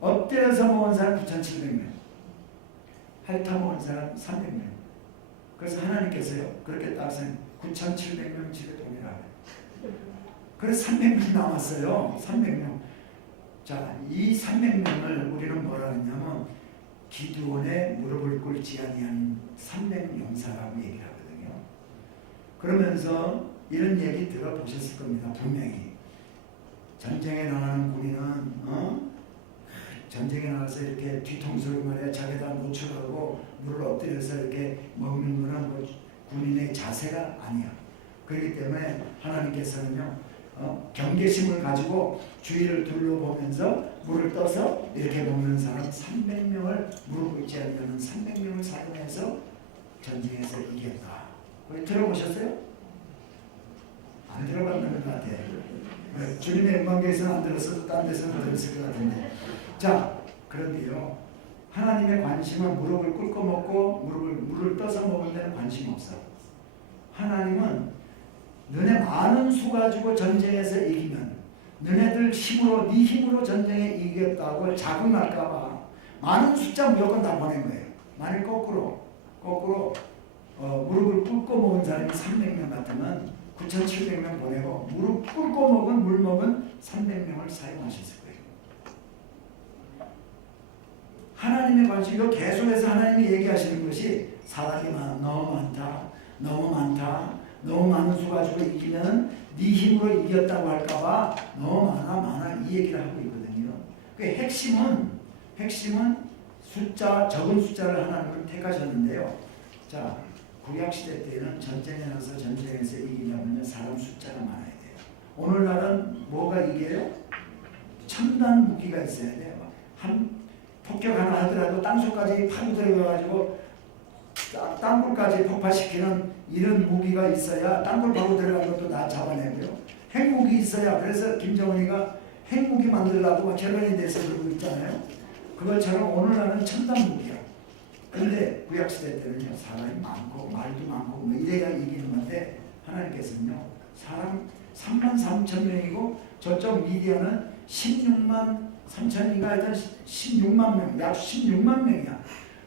엎드려서 먹은 사람 9,700명 핥아먹은 사람 300명. 그래서 하나님께서요 그렇게 따서 9,700명 집에 보내라. 그래서 300명 남았어요. 300명. 자, 이 300명을 우리는 뭐라 하냐면 기드온의 무릎을 꿇지 아니한 300용사라고 얘기를 하거든요. 그러면서 이런 얘기 들어보셨을 겁니다. 분명히. 전쟁에 나가는 군인은 전쟁에 나가서 이렇게 뒤통수를 말이야 자기다 노출하고 물을 엎드려서 이렇게 먹는 거는 뭐 군인의 자세가 아니야. 그렇기 때문에 하나님께서는요 경계심을 가지고 주위를 둘러보면서 물을 떠서 이렇게 먹는 사람 300명을 무릎 꿇지 않는 300명을 사용해서 전쟁에서 이겼다. 들어보셨어요? 안 들어봤는 것 같아요. 주님의 음악에서는 안 들었어도 딴 데서는 들었을 것 같은데. 자, 그런데요 하나님의 관심은 무릎을 꿇고 먹고 물을 떠서 먹는 데는 관심 없어. 하나님은 너네 많은 수 가지고 전쟁에서 이기면 너네들 힘으로 네 힘으로 전쟁에 이겼다고 자극할까봐 많은 숫자 무조건 다 보낸 거예요. 만일 거꾸로 무릎을 꿇고 먹은 사람이 300명 같으면 9,700명 보내고 무릎 꿇고 먹은 물 먹은 300명을 사용하셨을 거예요. 하나님의 관심이 계속해서 하나님이 얘기하시는 것이 사람이 너무 많다. 너무 많은 수 가지고 이기면 네 힘으로 이겼다고 할까봐 너무 많아 이 얘기를 하고 있거든요. 그 핵심은 적은 숫자를 하나님은 택하셨는데요. 자, 구약시대 때는 전쟁에 나서 전쟁에서 이기려면 사람 숫자가 많아야 돼요. 오늘날은 뭐가 이겨요? 첨단 무기가 있어야 돼요. 한 폭격 하나 하더라도 땅속까지 파고 들어가가지고 땅굴까지 폭파시키는 이런 무기가 있어야 땅굴 파고 들어가는 것도 다 잡아내고요. 핵무기 있어야, 그래서 김정은이가 핵무기 만들려고 결론이 돼서 그러고 있잖아요. 그것처럼 오늘날은 첨단 무기야. 그런데 구약시대 때는요, 사람이 많고 말도 많고 뭐 이래야 이기는 건데, 하나님께서는요, 사람 33,000명이고 저쪽 미디어는 16만 3천인가 하여튼 16만 명, 약 16만 명이야.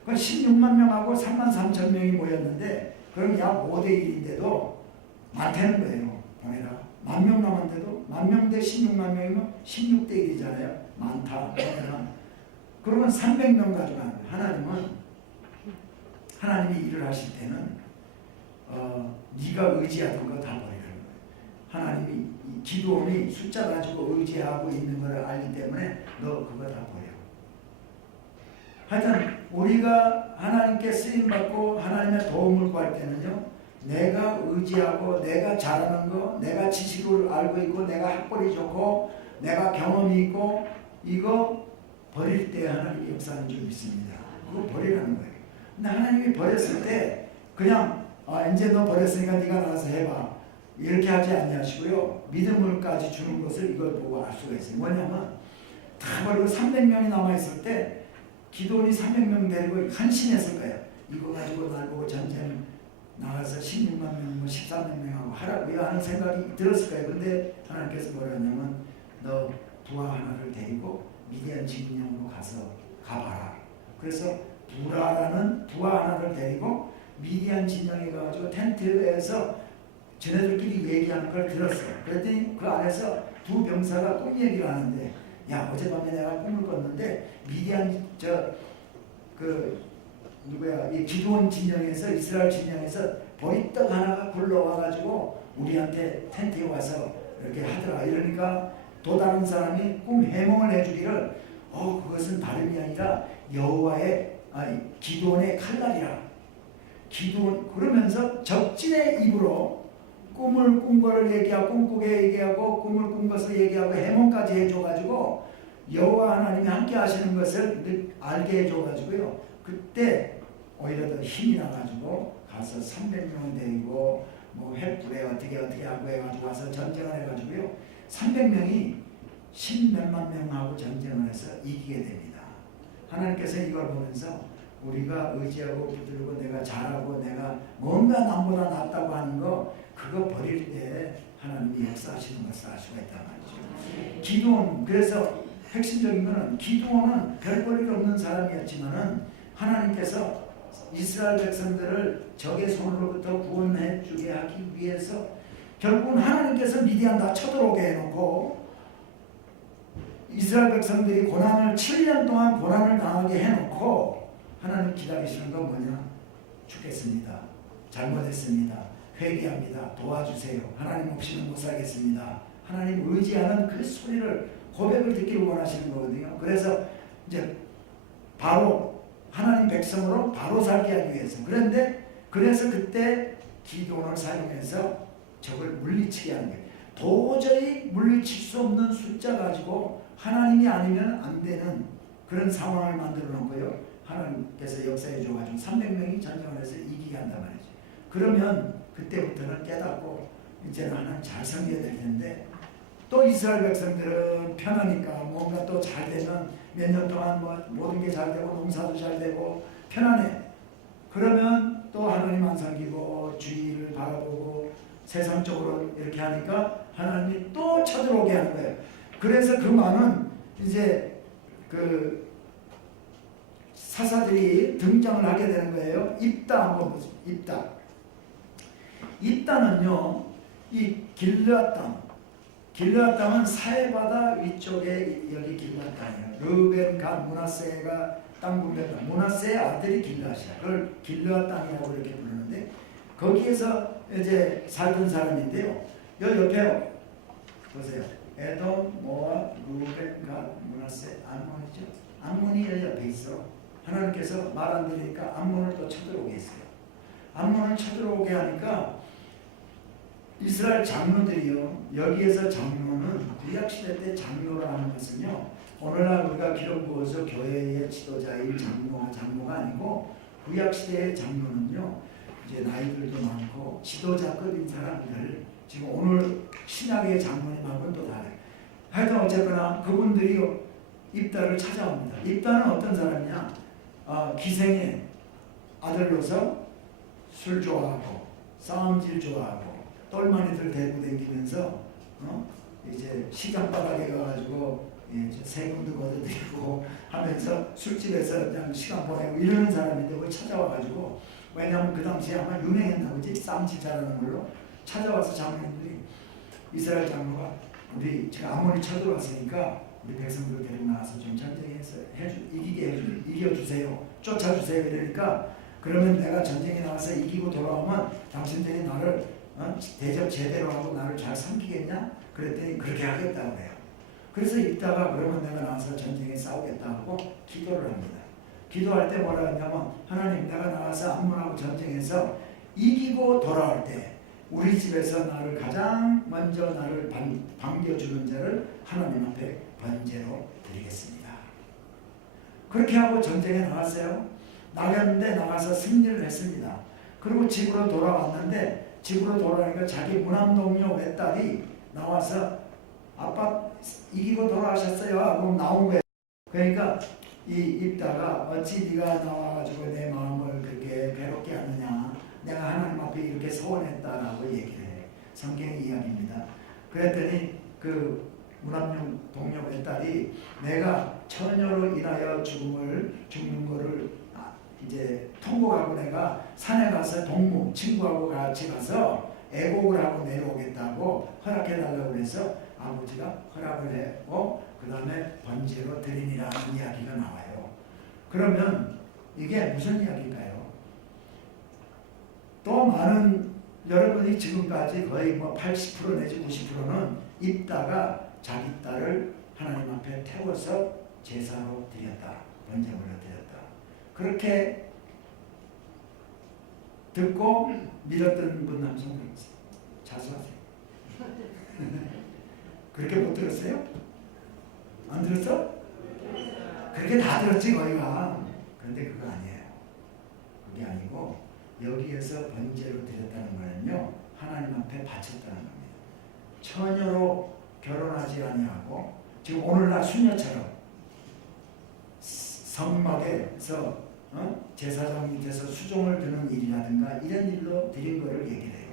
그 16만 명하고 33,000명이 모였는데, 그럼 약 5대 1인데도 많다는 거예요. 보내라. 10,000명 남았는데도 10,000명 대 16만 명이면 16대 1이잖아요. 많다. 보내라. 그러면 300명 가져가는 거예요. 하나님이 일을 하실 때는 네가 의지하던 거 다 버리라는 거예요. 하나님이 기도원이 숫자 가지고 의지하고 있는 걸 알기 때문에 너 그거 다 버려. 하여튼 우리가 하나님께 쓰임받고 하나님의 도움을 구할 때는요, 내가 의지하고 내가 잘하는 거, 내가 지식을 알고 있고 내가 학벌이 좋고 내가 경험이 있고 이거 버릴 때 하나님이 역사하는 줄 믿습니다. 그거 버리라는 거예요. 근데 하나님이 버렸을 때 그냥 이제 너 버렸으니까 네가 나가서 해봐 이렇게 하지 아니하시고요, 믿음을까지 주는 것을 이걸 보고 알 수가 있어요. 뭐냐면 다 버리고 300명이 남아있을 때 기도원이 300명 데리고 한심했을 거예요. 이거 가지고 날 보고 전쟁 나가서 16만 명, 13만 명하고 하라고 하는 생각이 들었을 거예요. 근데 하나님께서 뭐라 하냐면 너 부하 하나를 데리고 미디안 진영으로 가봐라. 그래서 부라라는 부하 하나를 데리고 미디안 진영에 가가지고 텐트에서 쟤네들끼리 얘기하는 걸 들었어요. 그랬더니 그 안에서 두 병사가 꿈 얘기를 하는데, 야, 어젯밤에 내가 꿈을 꿨는데 미디안 이 기드온 진영에서, 이스라엘 진영에서 보리떡 하나가 굴러와가지고 우리한테 텐트에 와서 이렇게 하더라. 이러니까 또 다른 사람이 꿈 해몽을 해주기를 그것은 다름이 아니라 여호와의 기드온의 칼날이라. 기드온 그러면서 적진의 입으로 꿈을 꾼 거를 얘기하고 꿈꾸게 얘기하고 꿈을 꾼 것을 얘기하고 해몽까지 해줘가지고 여호와 하나님이 함께 하시는 것을 알게 해줘가지고요, 그때 오히려 더 힘이 나가지고 가서 300명을 데리고 뭐 횃불에 어떻게 하고 해가지고 와서 전쟁을 해가지고요, 300명이 10몇만 명하고 전쟁을 해서 이기게 됩니다. 하나님께서 이걸 보면서 우리가 의지하고 붙들고 내가 잘하고 내가 뭔가 남보다 낫다고 하는 거, 그거 버릴 때 하나님이 역사하시는 것을 알 수가 있단 말이죠. 기도원, 그래서 핵심적인 것은 기도원은 별볼일 없는 사람이었지만은 하나님께서 이스라엘 백성들을 적의 손으로부터 구원해 주게 하기 위해서 결국은 하나님께서 미디안 다 쳐들어오게 해놓고 이스라엘 백성들이 고난을 7년 동안 고난을 당하게 해놓고 하나님 기다리시는 건 뭐냐? 죽겠습니다. 잘못했습니다. 회개합니다. 도와주세요. 하나님 없이는 못 살겠습니다. 하나님 의지하는 그 소리를, 고백을 듣기를 원하시는 거거든요. 그래서 이제 바로 하나님 백성으로 바로 살게 하기 위해서. 그래서 그때 기도원을 사용해서 적을 물리치게 하는 거예요. 도저히 물리칠 수 없는 숫자 가지고 하나님이 아니면 안 되는 그런 상황을 만들어 놓고요, 하나님께서 역사해 줘가지고 300명이 전쟁을 해서 이기게 한단 말이죠. 그러면 그때부터는 깨닫고 이제는 하나님 잘 섬겨야 될 텐데, 또 이스라엘 백성들은 편하니까 뭔가 또 잘 되면 몇 년 동안 뭐 모든 게 잘 되고 농사도 잘 되고 편안해. 그러면 또 하나님 안 섬기고 주의를 바라보고 세상적으로 이렇게 하니까 하나님이 또 쳐들어오게 하는 거예요. 그래서 그 많은 이제 그 사사들이 등장을 하게 되는 거예요. 입다 한번 보세요. 입다. 입다는요, 이 길르앗 땅. 길르앗 땅은 사해바다 위쪽에 여기 길르앗 땅이에요. 르벤, 갓, 므낫세가 땅 분배다. 므낫세의 아들이 길르앗이야. 그걸 길르앗 땅이라고 이렇게 부르는데 거기에서 이제 살던 사람인데요. 여기 옆에 보세요. 에돔, 모압, 르벤, 갓, 므낫세, 암몬이죠. 암몬이 여기 옆에 있어. 하나님께서 말 안 들으니까 암몬을 또 쳐들어오게 했어요. 암몬을 쳐들어오게 하니까 이스라엘 장로들이요. 여기에서 장로는 구약시대 때 장로라 하는 것은요. 오늘날 우리가 기록 부어서 교회의 지도자인 장로가 아니고 구약시대의 장로는요. 이제 나이들도 많고 지도자급인 사람들 지금 오늘 신약의 장로님하고는 또 다르요. 하여튼 어쨌거나 그분들이 입다를 찾아옵니다. 입다는 어떤 사람이냐? 기생의 아들로서 술 좋아하고 싸움질 좋아하고 똘마니들 데리고 다니면서 이제 시장 바닥에 가가지고 세금도 걷어들이고 하면서 술집에서 그냥 시간 보내고 이러는 사람인데 그걸 찾아와가지고 왜냐하면 그 당시에 아마 유명했나 보지 싸움질 잘하는 걸로 찾아와서 장로님들이 이스라엘 장로가 우리 지금 아몬이 쳐들어왔으니까 우리 백성들 데리고 나와서 좀 전쟁에서 이겨주세요. 쫓아주세요. 이러니까 그러면 내가 전쟁에 나와서 이기고 돌아오면 당신들이 나를 대접 제대로 하고 나를 잘 섬기겠냐? 그랬더니 그렇게 하겠다고 해요. 그래서 이따가 그러면 내가 나와서 전쟁에 싸우겠다 하고 기도를 합니다. 기도할 때 뭐라 하냐면 하나님 내가 나와서 암몬하고 전쟁에서 이기고 돌아올 때 우리 집에서 나를 가장 먼저 나를 반겨주는 자를 하나님 앞에 번제로 드리겠습니다. 그렇게 하고 전쟁에 나갔어요. 나갔는데 나가서 승리를 했습니다. 그리고 집으로 돌아왔는데 집으로 돌아오니까 자기 무남동료 외딸이 나와서 아빠 이기고 돌아가셨어요 하고 나온 거예요. 그러니까 이 입다가 어찌 네가 나와가지고 내 마음을 그렇게 괴롭게 하느냐, 내가 하나님 앞에 이렇게 소원했다라고 얘기를 해. 성경의 이야기입니다. 그랬더니 그 무남동료 외딸이 내가 처녀로 인하여 죽는 거를 이제 통곡하고 내가 산에 가서 동무 친구하고 같이 가서 애곡을 하고 내려오겠다고 허락해달라고 해서 아버지가 허락을 했고 그 다음에 번제로 드리니라는 이야기가 나와요. 그러면 이게 무슨 이야기일까요? 또 많은 여러분이 지금까지 거의 뭐 80% 내지 90%는 입다가 자기 딸을 하나님 앞에 태워서 제사로 드렸다. 번제물로 드렸다. 그렇게 듣고 믿었던 분 남성 들었어요. 자수하세요. 그렇게 못 들었어요? 안 들었어? 그렇게 다 들었지 거의가. 그런데 그거 아니에요. 그게 아니고 여기에서 번제로 드렸다는 거는요. 하나님 앞에 바쳤다는 겁니다. 처녀로 결혼하지 아니하고 지금 오늘날 수녀처럼 성막에서 제사장 밑에서 수종을 드는 일이라든가 이런 일로 드린 거를 얘기를 해요.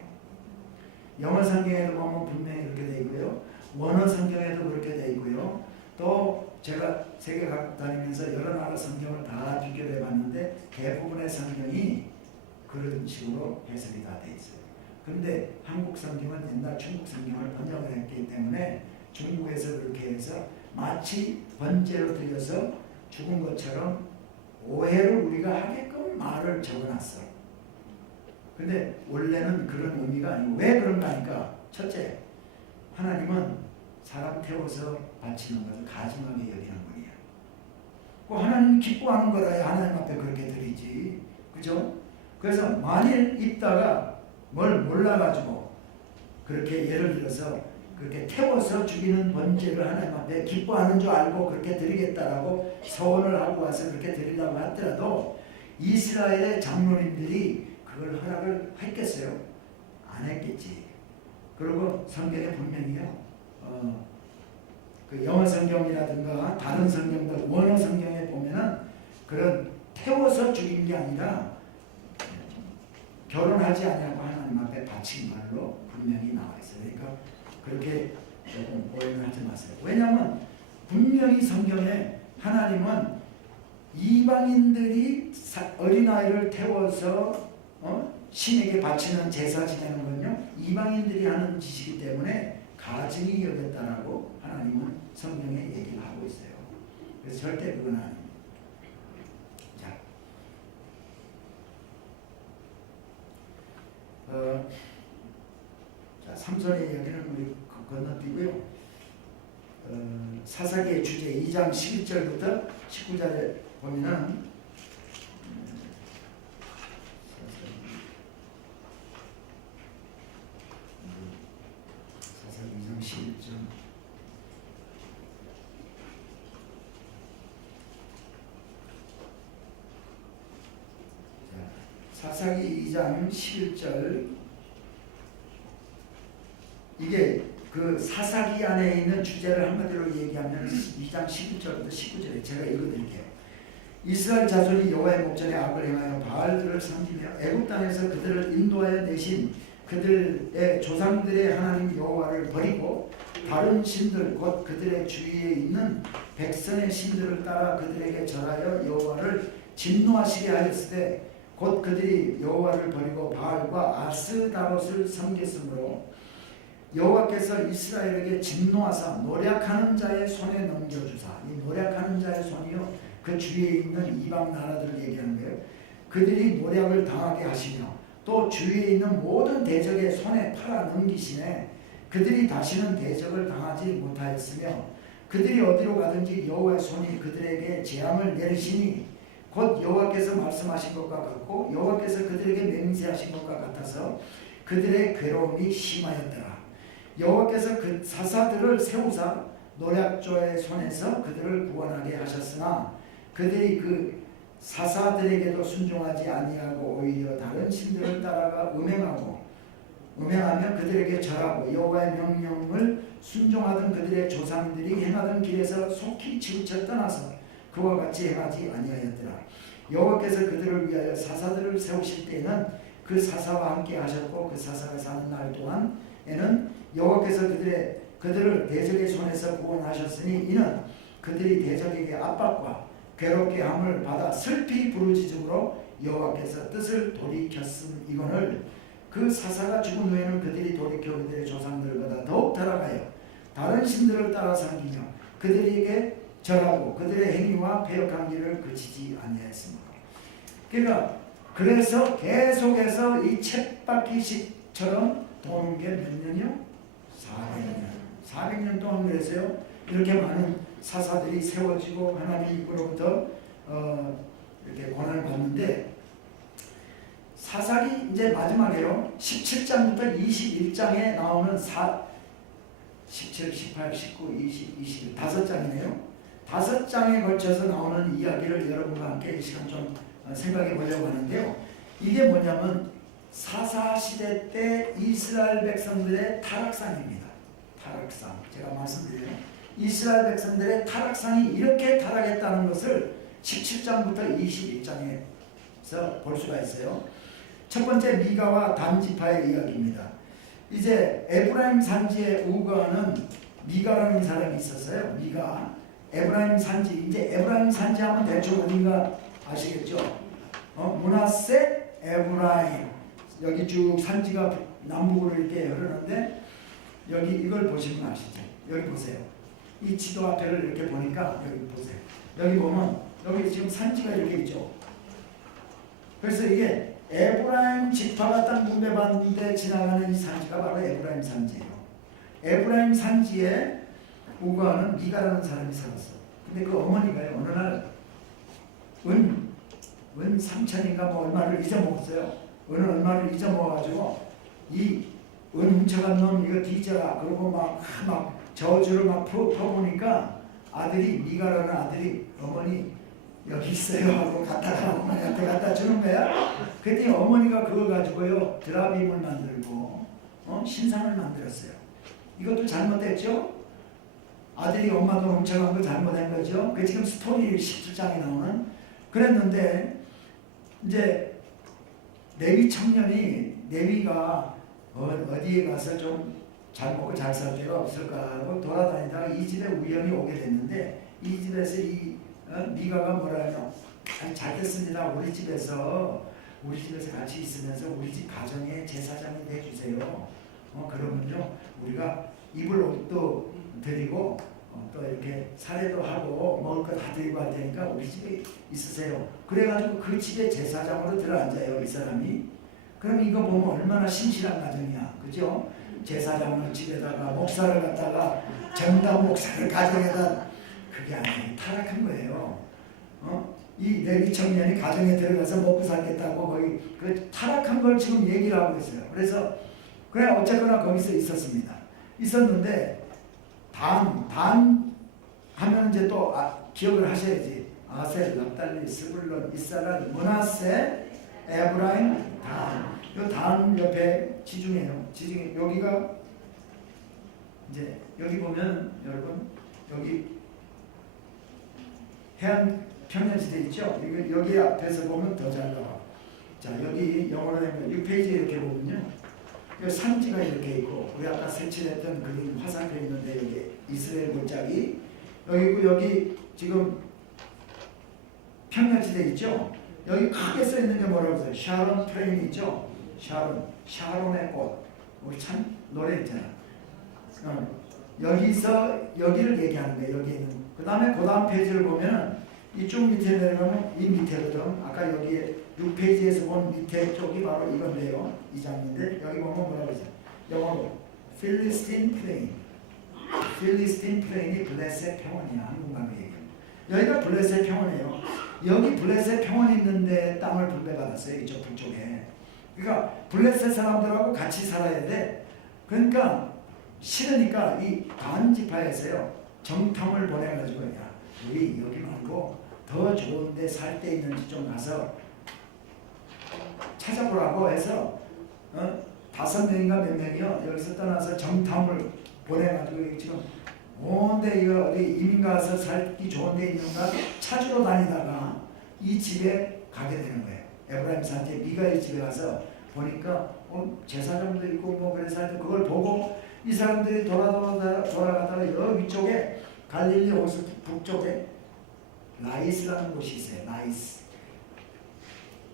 영어 성경에도 보면 분명히 그렇게 되어 있고요. 원어 성경에도 그렇게 되어 있고요. 또 제가 세계 각국 다니면서 여러 나라 성경을 다 비교해 봤는데 대부분의 성경이 그런 식으로 해석이 다 돼 있어요. 근데 한국 성경은 옛날 중국 성경을 번역을 했기 때문에 중국에서 그렇게 해서 마치 번제로 드려서 죽은 것처럼 오해를 우리가 하게끔 말을 적어놨어. 근데 원래는 그런 의미가 아니고 왜 그런가 하니까 첫째, 하나님은 사람 태워서 바치는 것을 가증하게 여기는 분이야. 그 하나님이 기뻐하는 거라야 하나님 앞에 그렇게 드리지. 그죠? 그래서 만일 있다가 뭘 몰라가지고 그렇게 예를 들어서 그렇게 태워서 죽이는 번제를 하나님 앞에 기뻐하는 줄 알고 그렇게 드리겠다라고 서원을 하고 와서 그렇게 드리려고 하더라도 이스라엘의 장로님들이 그걸 허락을 했겠어요? 안 했겠지. 그리고 성경에 분명히요. 그 영어 성경이라든가 다른 성경들 원어 성경에 보면은 그런 태워서 죽인 게 아니라 결혼하지 않냐고 하나님 앞에 바친 말로 분명히 나와 있어요. 그러니까 그렇게 조금 오해는 하지 마세요. 왜냐하면 분명히 성경에 하나님은 이방인들이 어린아이를 태워서 신에게 바치는 제사 지내는 건요, 이방인들이 하는 짓이기 때문에 가증히 여겼다라고 하나님은 성경에 얘기를 하고 있어요. 그래서 절대 그건 아닙니다. 자, 삼손의 이야기는 우리 건너뛰고요. 사사기의 주제 2장 11절부터 19절에 보면은 사사기 2장 11절 사사기 2장 11절 이게 그 사사기 안에 있는 주제를 한마디로 얘기하면 2장 11절부터 19절에 제가 읽어드릴게요. 이스라엘 자손이 여호와의 목전에 악을 행하여 바알들을 섬기며 애굽 땅에서 그들을 인도하여 내신 그들의 조상들의 하나님 여호와를 버리고 다른 신들 곧 그들의 주위에 있는 백성의 신들을 따라 그들에게 절하여 여호와를 진노하시게 하였으되 곧 그들이 여호와를 버리고 바알과 아스다롯을 섬겼으므로 여호와께서 이스라엘에게 진노하사 노략하는 자의 손에 넘겨주사, 이 노략하는 자의 손이요 그 주위에 있는 이방 나라들을 얘기하는 거예요. 그들이 노략을 당하게 하시며 또 주위에 있는 모든 대적의 손에 팔아 넘기시네 그들이 다시는 대적을 당하지 못하였으며 그들이 어디로 가든지 여호와의 손이 그들에게 재앙을 내리시니 곧 여호와께서 말씀하신 것과 같고 여호와께서 그들에게 맹세하신 것과 같아서 그들의 괴로움이 심하였더라. 여호와께서 그 사사들을 세우사 노략조의 손에서 그들을 구원하게 하셨으나 그들이 그 사사들에게도 순종하지 아니하고 오히려 다른 신들을 따라가 음행하며 그들에게 절하고 여호와의 명령을 순종하던 그들의 조상들이 행하던 길에서 속히 치우쳐 떠나서 그와 같이 행하지 아니하였더라. 여호와께서 그들을 위하여 사사들을 세우실 때에는 그 사사와 함께 하셨고 그 사사가 사는 날 동안에는 여호와께서 그들을 대적의 손에서 구원하셨으니 이는 그들이 대적에게 압박과 괴롭게 함을 받아 슬피 부르짖음으로 여호와께서 뜻을 돌이켰음. 이거를 그 사사가 죽은 후에는 그들이 돌이켜 그들의 조상들보다 더욱 달아가요 다른 신들을 따라 섬기며 그들에게 절하고 그들의 행위와 패역한 길을 그치지 아니하였습니다. 그러니까 그래서 계속해서 이 쳇바퀴씩처럼 도는 게 몇 년이요? 400년 동안 그랬어요. 이렇게 많은 사사들이 세워지고 하나님 입으로부터 이렇게 권한을 받는데 사사기 이제 마지막에요. 17장부터 21장에 나오는 17, 18, 19, 20, 21 5장이네요. 5장에 걸쳐서 나오는 이야기를 여러분과 함께 이 시간 좀 생각해 보려고 하는데요. 이게 뭐냐면 사사시대 때 이스라엘 백성들의 타락상입니다. 타락상. 제가 말씀드려요. 이스라엘 백성들의 타락상이 이렇게 타락했다는 것을 17장부터 21장에서 볼 수가 있어요. 첫 번째 미가와 단 지파의 이야기입니다. 이제 에브라임 산지에 우거하는 미가라는 사람이 있었어요. 미가. 에브라임 산지. 이제 에브라임 산지 하면 대충 어딘가 아시겠죠? 므낫세 에브라임. 여기 쭉 산지가 남북으로 이렇게 흐르는데 여기 이걸 보시면 아시죠? 여기 보세요. 이 지도 앞에를 이렇게 보니까 여기 보세요. 여기 보면 여기 지금 산지가 이렇게 있죠. 그래서 이게 에브라임 지파가 땅 분배받는데 지나가는 이 산지가 바로 에브라임 산지예요. 에브라임 산지에 우거하는 미가라는 사람이 살았어. 근데 그 어머니가요 어느 날 은 3천인가 뭐 얼마를 잊어먹었어요. 은은 얼마를 잊어먹어가지고 이 은 훔쳐간 놈 이거 뒤져라 그러고 막 저주를 막 퍼보니까 아들이 미가라는 아들이 어머니 여기 있어요 하고 갖다가 어머니한테 갖다 주는 거야. 그랬더니 어머니가 그걸 가지고요 드라빔을 만들고 신상을 만들었어요. 이것도 잘못됐죠. 아들이 엄마 돈 훔쳐간 거 잘못한 거죠. 그 지금 스토리 17장에 나오는 그랬는데 이제 레위 청년이 레위가 어디에 가서 좀 잘 먹고 잘 살 데가 없을까 하고 돌아다니다가 이 집에 우연히 오게 됐는데 이 집에서 이 미가가 뭐라 하냐, 잘 됐습니다. 우리 집에서 같이 있으면서 우리 집 가정의 제사장이 돼주세요. 그러면요 우리가 입을 옷도 드리고 또 이렇게 사례도 하고 먹을 거 다 드리고 할 테니까 우리 집에 있으세요. 그래가지고 그 집에 제사장으로 들어앉아요 이 사람이. 그럼 이거 보면 얼마나 신실한 가정이야, 그죠? 제사장을 집에다가 목사를 갖다가 정당 목사를 가정에다, 그게 아니에요. 타락한 거예요. 이 레위 청년이 가정에 들어가서 먹고 살겠다고 거기 그 타락한 걸 지금 얘기를 하고 있어요. 그래서 그래 어쨌거나 거기서 있었습니다. 있었는데 단 하면 이제 또 기억을 하셔야지. 아셀, 납달리, 스불론, 이사갈, 므낫세, 에브라임, 단. 이 단 옆에 지중해요. 지중해 여기가 이제 여기 보면 여러분 여기 해안 평야지대 있죠? 여기 앞에서 보면 더 잘 나와. 자 여기 영어로 되면 6페이지에 이렇게 보면요. 여기 산지가 이렇게 있고 우리 아까 색칠했던 그림 화살표 있는데 여기 이스라엘 골짜기 여기 있고 여기 지금 평야지대 있죠? 여기 크게 써 있는 게 뭐라고 써요? 샤론 프레임 있죠? 샤론의 꽃. 우리 참 노래 있잖아. 여기를 얘기하는 거예요. 여기 있는. 그 다음 페이지를 보면 이쪽 밑에 내려가면 이 밑에거든. 아까 여기 6페이지에서 본 밑에 쪽이 바로 이건데요. 이 장인데 여기 보면 뭐라고 했어요? 영어로 필리스틴 플레인. 필리스틴 플레인이 블레셋 평원이야. 한국말로 얘기하면. 여기가 블레셋 평원이에요. 여기 블레셋 평원이 있는데 땅을 분배받았어요. 이쪽 북쪽에. 그러니까 블레셋 사람들하고 같이 살아야 돼. 그러니까 싫으니까 이 단 지파에서요 정탐을 보내가지고 야 우리 여기 말고 더 좋은데 살 데 있는지 좀 가서 찾아보라고 해서 5명인가 몇 명이요 여기서 떠나서 정탐을 보내가지고 지금 온데 이거 어디 이민 가서 살기 좋은 데 있는가 찾으러 다니다가 이 집에 가게 되는 거예요. 에브라임 산지에 미가의 집에 가서 보니까 제사장도 있고 뭐 그래서 그걸 보고 이 사람들이 돌아가다가 여 위쪽에 갈릴리 호수 북쪽에 나이스라는 곳이 있어요.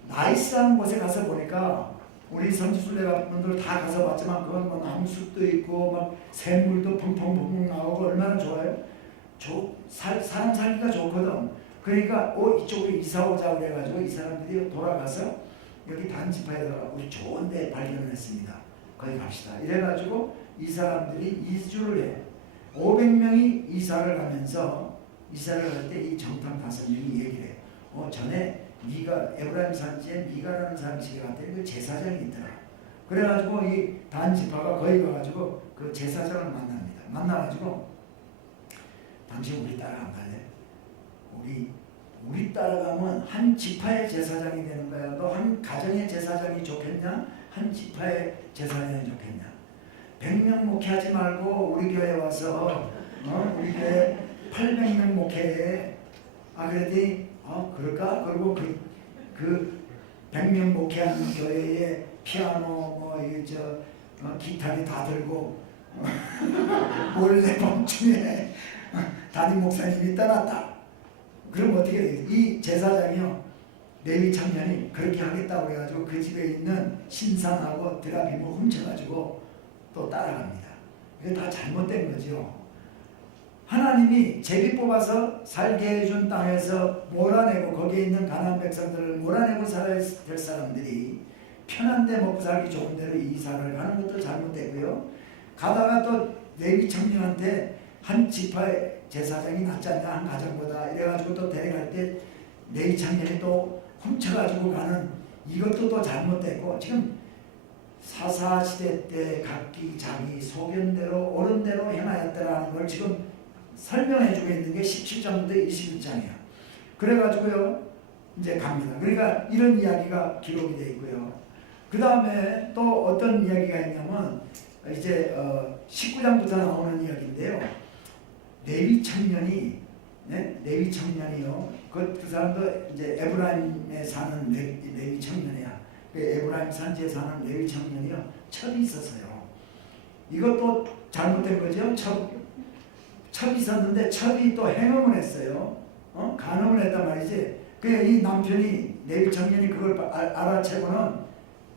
나이스라는 곳에 가서 보니까 우리 선지순례 분들 다 가서 봤지만 그건 뭐 나무숲도 있고 막 샘물도 펑펑펑 나오고 얼마나 좋아요. 사람 살기가 좋거든. 그러니까 이쪽으로 이사 오자 그래가지고 이 사람들이 돌아가서 여기 단지파에다가 우리 좋은 데 발견을 했습니다. 거기 갑시다. 이래가지고 이 사람들이 2주를 해. 500명이 이사를 가면서 이사를 할 때 이 정탐 5명이 얘기를 해요. 전에 에브라임 산지에 미가라는 사람이 집에 갔더니 그 제사장이 있더라. 그래가지고 이 단지파가 거기 가가지고 그 제사장을 만납니다. 만나가지고 당신 우리 따라 안 갈래? 우리 따라가면 한 지파의 제사장이 되는 거야. 너 한 가정의 제사장이 좋겠냐? 한 지파의 제사장이 좋겠냐? 100명 목회하지 말고 우리 교회 와서 우리 교회 800명 목회해. 그랬더니 그럴까? 그리고 그 100명 목회하는 교회에 피아노 기타리 다 들고 원래 밤중에 담임 목사님이 떠났다. 그럼 어떻게 돼요? 이 제사장이요 레위 청년이 그렇게 하겠다고 해가지고 그 집에 있는 신상하고 드라빔을 훔쳐가지고 또 따라갑니다. 이게 다 잘못된 거죠. 하나님이 제비 뽑아서 살게 해준 땅에서 몰아내고 거기에 있는 가나안 백성들을 몰아내고 살아야 될 사람들이 편한 데 먹고 살기 좋은 데로 이사를 가는 것도 잘못되고요. 가다가 또 레위 청년한테 한 지파의 제사장이 낫지 않냐 한 가정보다 이래가지고 또 데려갈 때 레위 청년이 또 훔쳐가지고 가는 이것도 또 잘못됐고 지금 사사시대 때 각기 자기 소견대로 옳은 대로 행하였다라는 걸 지금 설명해주고 있는 게 17장부터 21장이야. 그래가지고요 이제 갑니다. 그러니까 이런 이야기가 기록이 되어 있고요. 그 다음에 또 어떤 이야기가 있냐면 이제 19장부터 나오는 이야기인데요. 레위 청년이요. 그 사람도 이제 에브라임에 사는 레위 청년이야. 그 에브라임 산지에 사는 레위 청년이요. 철이 있었어요. 이것도 잘못된 거죠. 첩이 있었는데 첩이 또 행음을 했어요. 간음을 했단 말이지. 그러니까 이 남편이 내일 청년이 그걸 알아채고는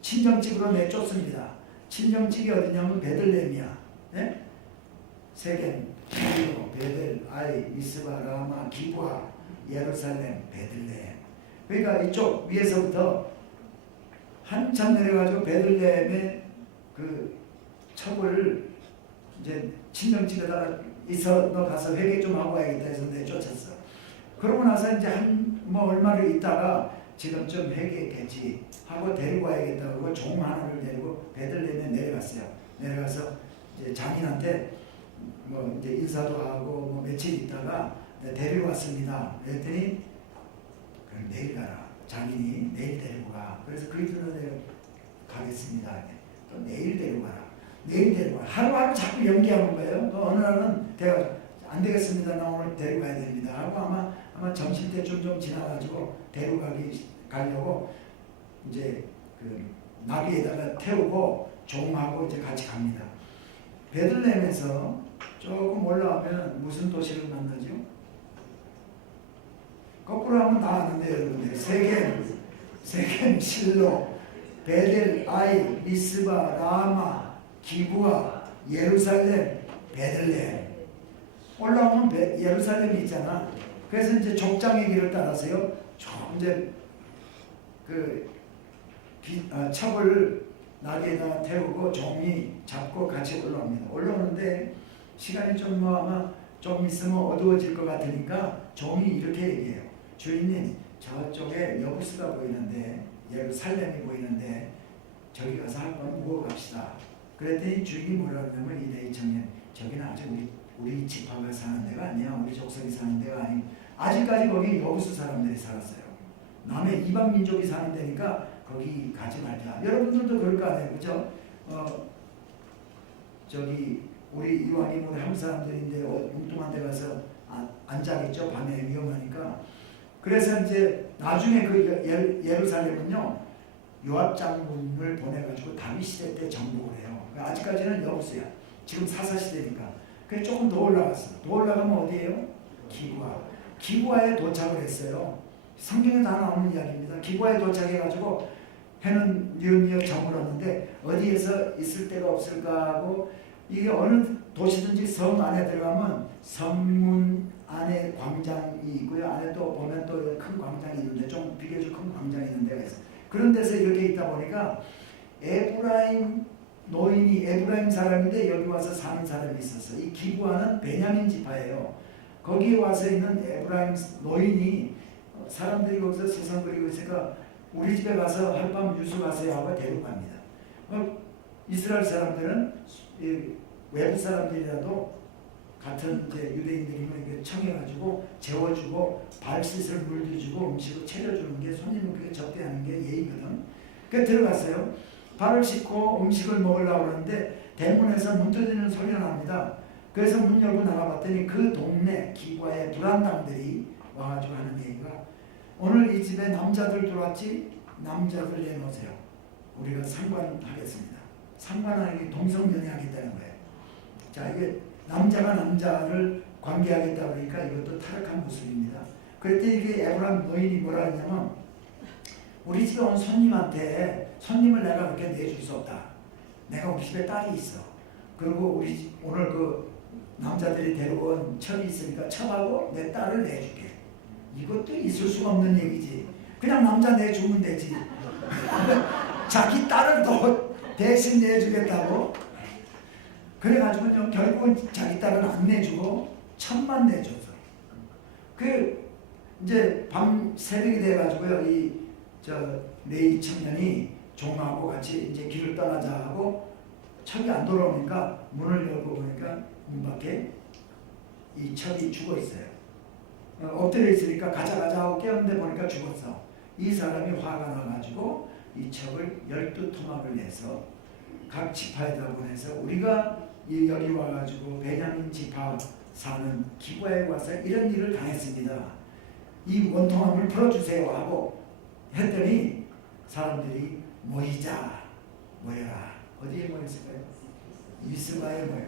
친정집으로 내쫓습니다. 친정집이 어디냐면 베들레헴이야. 네? 세겜, 기브아, 베델, 아이, 미스바, 라마, 기브아, 예루살렘, 베들레헴. 그러니까 이쪽 위에서부터 한참 내려가지고 베들레헴의 그 첩을 이제 친정집에다가 있어 너 가서 회개 좀 하고 와야겠다 해서 내쫓았어. 그러고 나서 이제 뭐 얼마를 있다가 지금쯤 회개했겠지 하고 데리고 와야겠다고 종 하나를 데리고 베들레헴에 내려갔어요. 내려가서 이제 장인한테 뭐 이제 인사도 하고 뭐 며칠 있다가 데리고 왔습니다. 그랬더니 그럼 내일 가라. 장인이 내일 데리고 가. 그래서 그 이튿날 내가 가겠습니다. 또 내일 데리고 가라. 내일 데리고 가라. 하루하루 자꾸 연기하는 거예요. 또 어느 날은 내가 안 되겠습니다. 나 오늘 데리고 가야 됩니다. 하고 아마 점심 때쯤 좀 지나가지고 데리고 가려고 이제 그 나귀에다가 태우고 종하고 이제 같이 갑니다. 베들레헴에서 조금 올라오면 무슨 도시를 만나죠? 거꾸로 하면 다 아는데 여러분들 세겜, 실로, 베델, 아이, 미스바, 라마, 기브아, 예루살렘, 베들레헴. 올라오면 예루살렘이 있잖아. 그래서 이제 족장의 길을 따라서요. 이제 그 첩을 나귀에다가 태우고 종이 잡고 같이 올라옵니다. 올라오는데 시간이 좀 아마 좀 있으면 어두워질 것 같으니까 종이 이렇게 얘기해요. 주인님, 저쪽에 여부스가 보이는데 예루살렘이 보이는데 저기 가서 한번 묵어 갑시다. 그랬더니 주인이 뭐라고 하냐면 이대희 청년, 저기는 아직 우리 지파가 사는 데가 아니야. 우리 족속이 사는 데가 아니. 아직까지 거기 여부스 사람들이 살았어요. 남의 이방 민족이 사는 데니까 거기 가지 말자. 여러분들도 그럴 거 아니에요, 그죠? 저기 우리 이왕이면 우리 한국 사람들인데 웅뚱한 데 가서 안 자겠죠. 밤에 위험하니까. 그래서 이제 나중에 그 예루살렘은요 요압 장군을 보내가지고 다윗 시대 때 정복을 해요. 아직까지는 여부스야. 지금 사사 시대니까. 그래서 조금 더 올라갔어. 더 올라가면 어디예요? 기브아에 도착을 했어요. 성경에 다 나오는 이야기입니다. 기브아에 도착해가지고 해는 뉘엿뉘엿 저물었는데 어디에서 있을 데가 없을까 하고 이게 어느 도시든지 성 안에 들어가면 성문 안에 광장이 있고요. 안에 또 보면 또 큰 광장이 있는데 좀 비교적 큰 광장이 있는 데가 있어요. 그런 데서 이렇게 있다 보니까 에브라임 노인이 에브라임 사람인데 여기 와서 사는 사람이 있었어요. 이 기브아는 베냐민 지파예요. 거기에 와서 있는 에브라임 노인이 사람들이 거기서 세상 그리고 있으니까 우리 집에 가서 하룻밤 유수 가세요 하고 데리고 갑니다. 이스라엘 사람들은 외부 사람들이라도 같은 이제 유대인들이면 이게 청해가지고 재워주고 발 씻을 물도 주고 음식을 차려주는 게 손님을 그렇게 접대하는 게 예의거든. 그래서 들어갔어요. 발을 씻고 음식을 먹으려고 하는데 대문에서 문 두드리는 소리가 납니다. 그래서 문 열고 나가봤더니 그 동네 기브아의 불안당들이 와가지고 하는 얘기가 오늘 이 집에 남자들 들어왔지? 남자들 내놓으세요. 우리가 상관하겠습니다. 상관하는 게 동성연애하겠다는 거예요. 자, 이게 남자가 남자를 관계하겠다 그러니까 이것도 타락한 모습입니다. 그랬더니 이게 에브라임 노인이 뭐라 했냐면 우리 집에 온 손님한테 손님을 내가 그렇게 내줄 수 없다. 내가 우리 집에 딸이 있어. 그리고 우리 오늘 그 남자들이 데려온 첩이 있으니까 첩하고 내 딸을 내줄게. 이것도 있을 수가 없는 얘기지. 그냥 남자 내주면 되지. 자기 딸을 더 대신 내주겠다고. 그래가지고 결국은 자기 딸은 안 내주고 첩만 내줘서. 그 이제 밤 새벽이 돼가지고요. 네 청년이 종하고 같이 이제 길을 떠나자 하고 첩이 안 돌아오니까 문을 열고 보니까 문 밖에 이 첩이 죽어 있어요. 엎드려 있으니까 가자 하고 깨었는데 보니까 죽었어. 이 사람이 화가 나가지고 이 첩을 12토막을 내서 각 지파에다 보내서 우리가 여기 와가지고 베냐민 지파 사는 기브아에 와서 이런 일을 당했습니다. 이 원통함을 풀어주세요 하고 했더니 사람들이 모여라. 어디에 모였을까요? 미스바에 모여.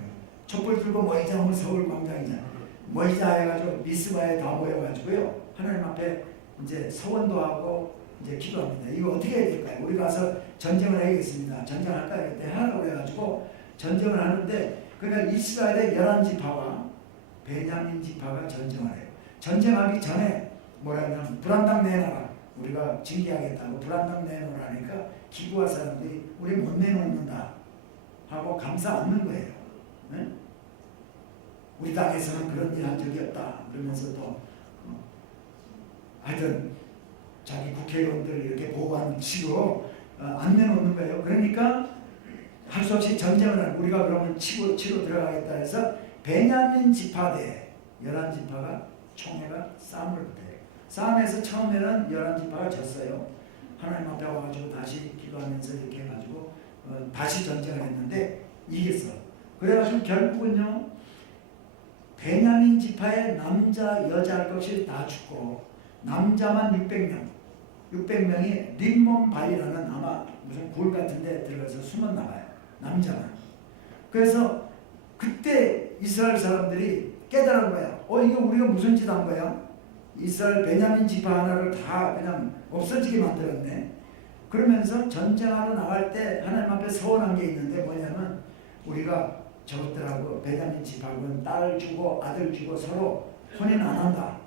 촛불 들고 모이자 하면 서울광장이잖아. 모이자 해가지고 미스바에 다 모여가지고요. 하나님 앞에 이제 서원도 하고 이제 기도합니다. 이거 어떻게 해야 될까요? 우리 가서 전쟁을 해야겠습니다. 전쟁할까요? 그때 하라고 해가지고 전쟁을 하는데 그러니까 이스라엘의 11지파와 베냐민 지파가 전쟁을 해요. 전쟁하기 전에 뭐라 하냐면 불안당 내놔라. 우리가 징계하겠다고 불안당 내놓으라니까 기구와 사람들이 우리 못 내놓는다 하고 감싸 안는 거예요. 네? 우리 땅에서는 그런 일 한 적이 없다. 그러면서 또 하여튼 자기 국회의원들 이렇게 보호하는 치고 안 내놓는 거예요. 그러니까 할 수 없이 전쟁을 하는 우리가 그러면 치고 들어가겠다 해서 베냐민 지파대 11지파가 총회가 싸움을 붙어요. 싸움에서 처음에는 11지파가 졌어요. 하나님 앞에 와가지고 다시 기도하면서 이렇게 해가지고 다시 전쟁을 했는데 이겼어. 그래가지고 결국은요 베냐민 지파의 남자 여자 할 것 없이 다 죽고 남자만 600명이 림몬바이라는 아마 무슨 굴 같은 데 들어가서 숨었나 봐요. 남자만. 그래서 그때 이스라엘 사람들이 깨달은 거야. 이거 우리가 무슨 짓 한 거야? 이스라엘 베냐민 지파 하나를 다 그냥 없어지게 만들었네. 그러면서 전쟁하러 나갈 때 하나님 앞에 서원한 게 있는데 뭐냐면 우리가 저것들하고 베냐민 지파는 딸 주고 아들 주고 서로 혼인 안 한다.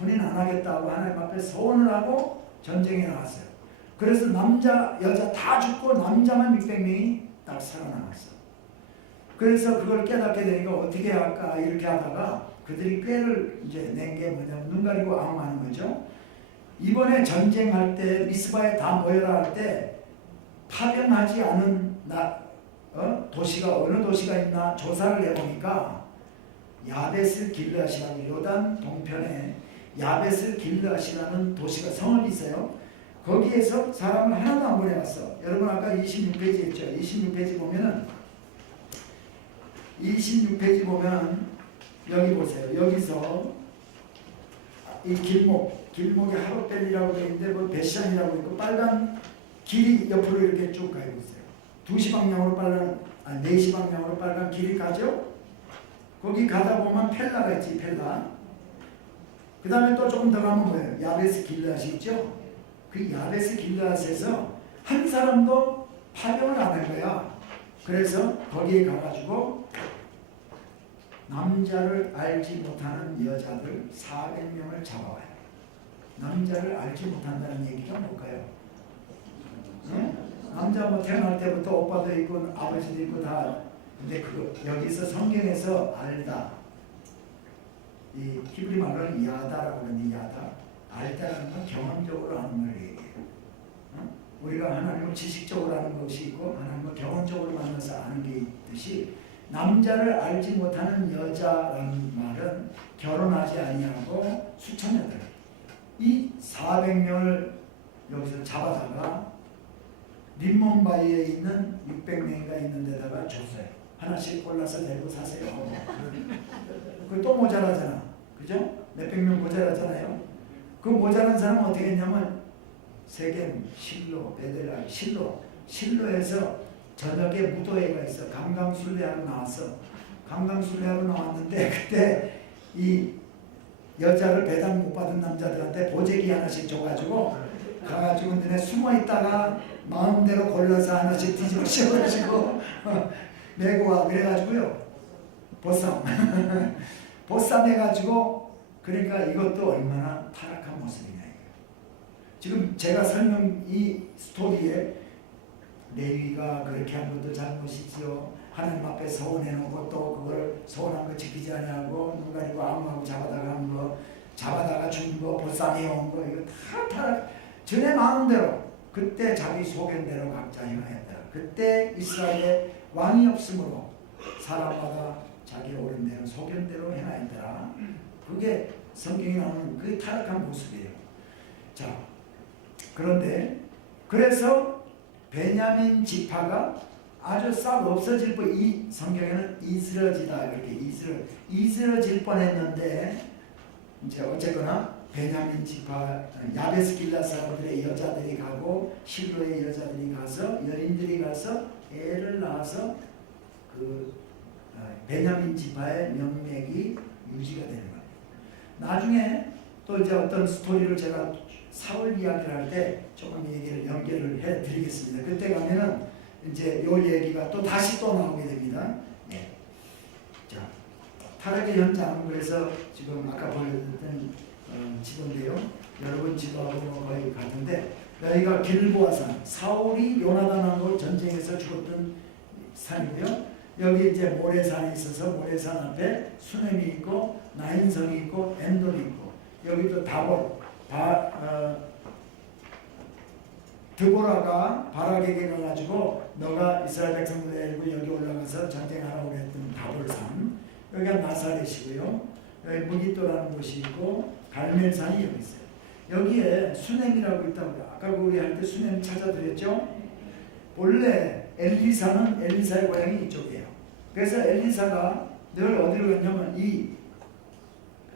혼인 안 하겠다고 하나님 앞에 서원을 하고 전쟁에 나왔어요. 그래서 남자 여자 다 죽고 남자만 600명이 딱 살아남았어. 그래서 그걸 깨닫게 되니까 어떻게 할까 이렇게 하다가 그들이 꾀를 이제 낸 게 뭐냐면 눈 가리고 앙호하는 거죠. 이번에 전쟁할 때 미스바에 다 모여라 할 때 파병하지 않은 도시가 어느 도시가 있나 조사를 해보니까 야베스 길르앗이라고 요단 동편에 야베스 길르앗이라는 도시가 성읍이 있어요. 거기에서 사람을 하나도 안 보내왔어. 여러분 아까 26페이지 했죠. 26페이지 보면은 26페이지 보면 여기 보세요. 여기서 이 길목이 하롯벨이라고 되어 있는데 뭐 베시안이라고 있고 빨간 길이 옆으로 이렇게 쭉 가고 있어요. 2시 방향으로 4시 방향으로 빨간 길이 가죠. 거기 가다 보면 펠라가 있지. 펠라. 그 다음에 또 조금 더 가면 뭐예요? 야베스 길르앗이 있죠. 그 야베스 길르앗에서 한 사람도 파병을 안 한 거야. 그래서 거기에 가가지고 남자를 알지 못하는 여자들 400명을 잡아와요. 남자를 알지 못한다는 얘기가 뭘까요? 응? 남자 뭐 태어날 때부터 오빠도 있고 아버지도 있고 다. 근데 여기서 성경에서 알다. 이 히브리 말로는 야다라고 하는 야다. 알다라는 건 경험적으로 하는 걸 얘기해요. 응? 우리가 하나님을 지식적으로 하는 것이 있고 하나님을 경험적으로 만나서 아는 게 있듯이 남자를 알지 못하는 여자라는 말은 결혼하지 아니하고 수천여들 이 400명을 여기서 잡아다가 림몬바이에 있는 600명이가 있는 데다가 줬어요. 하나씩 골라서 내고 사세요. 그 또 모자라잖아. 그죠? 몇백 명 모자라잖아요. 그 모자란 사람은 어떻게 했냐면 세겜, 실로, 베델라, 실로에서 저녁에 무도회가 있어. 강강술래하러 나왔어. 강강술래하러 나왔는데 그때 이 여자를 배당 못 받은 남자들한테 보재기 하나씩 줘가지고 가가지고 너네 숨어 있다가 마음대로 골라서 하나씩 뒤집어 씌워가지고 메고 와. 그래가지고요. 보쌈 해가지고 그러니까 이것도 얼마나 타락한 모습이냐. 지금 제가 이 스토리에 레위가 그렇게 한 것도 잘못이지요. 하나님 앞에 서원해놓고 또 그걸 서원한 거 지키지 않냐고 눈 가리고 아무하고 잡아다가 한 거, 잡아다가 준 거, 보쌈해온 거 이거 다 타락. 전에 마음대로 그때 자기 소견대로 각자 행하였다. 그때 이스라엘에 왕이 없으므로 사람마다 자기 옳은 대로 소견대로 행하였더라. 그게 성경에 나오는 그 타락한 모습이에요. 자, 그런데 그래서 베냐민 지파가 아주 싹 없어질 뻔, 이 성경에는 이스러지다 이렇게 이스러질 뻔했는데 이제 어쨌거나 베냐민 지파 야베스 길르앗 사람들의 여자들이 가고 실로의 여자들이 가서 여인들이 가서 애를 낳아서 그 베냐민 지파의 명맥이 유지가 되는 거예요. 나중에 또 이제 어떤 스토리를 제가 사울 이야기를 할 때 조금 얘기를 연결을 해 드리겠습니다. 그때 가면은 이제 요 얘기가 또 다시 또 나오게 됩니다. 네. 자, 타락의 현장, 그래서 지금 아까 보여드렸던 지도인데요. 여러분 지도하고 거의 같은데, 여기가 길보아산, 사울이 요나단하고 전쟁에서 죽었던 산이고요. 여기 이제 모래산이 있어서 모래산 앞에 수넴이 있고 나인성이 있고 엔돈이 있고, 여기 또 다볼, 드보라가 바락에게 가가지고 너가 이스라엘 백성들 데리고 여기 올라가서 전쟁하라고 그랬던 다볼산, 여기가 나사렛이고요. 여기 무기또라는 곳이 있고 갈멜산이 여기 있어요. 여기에 수넴이라고 있다고요. 아까 우리 할 때 수넴 찾아드렸죠. 원래 엘리사의 고향이 이쪽이에요. 그래서 엘리사가 늘 어디로 갔냐면 이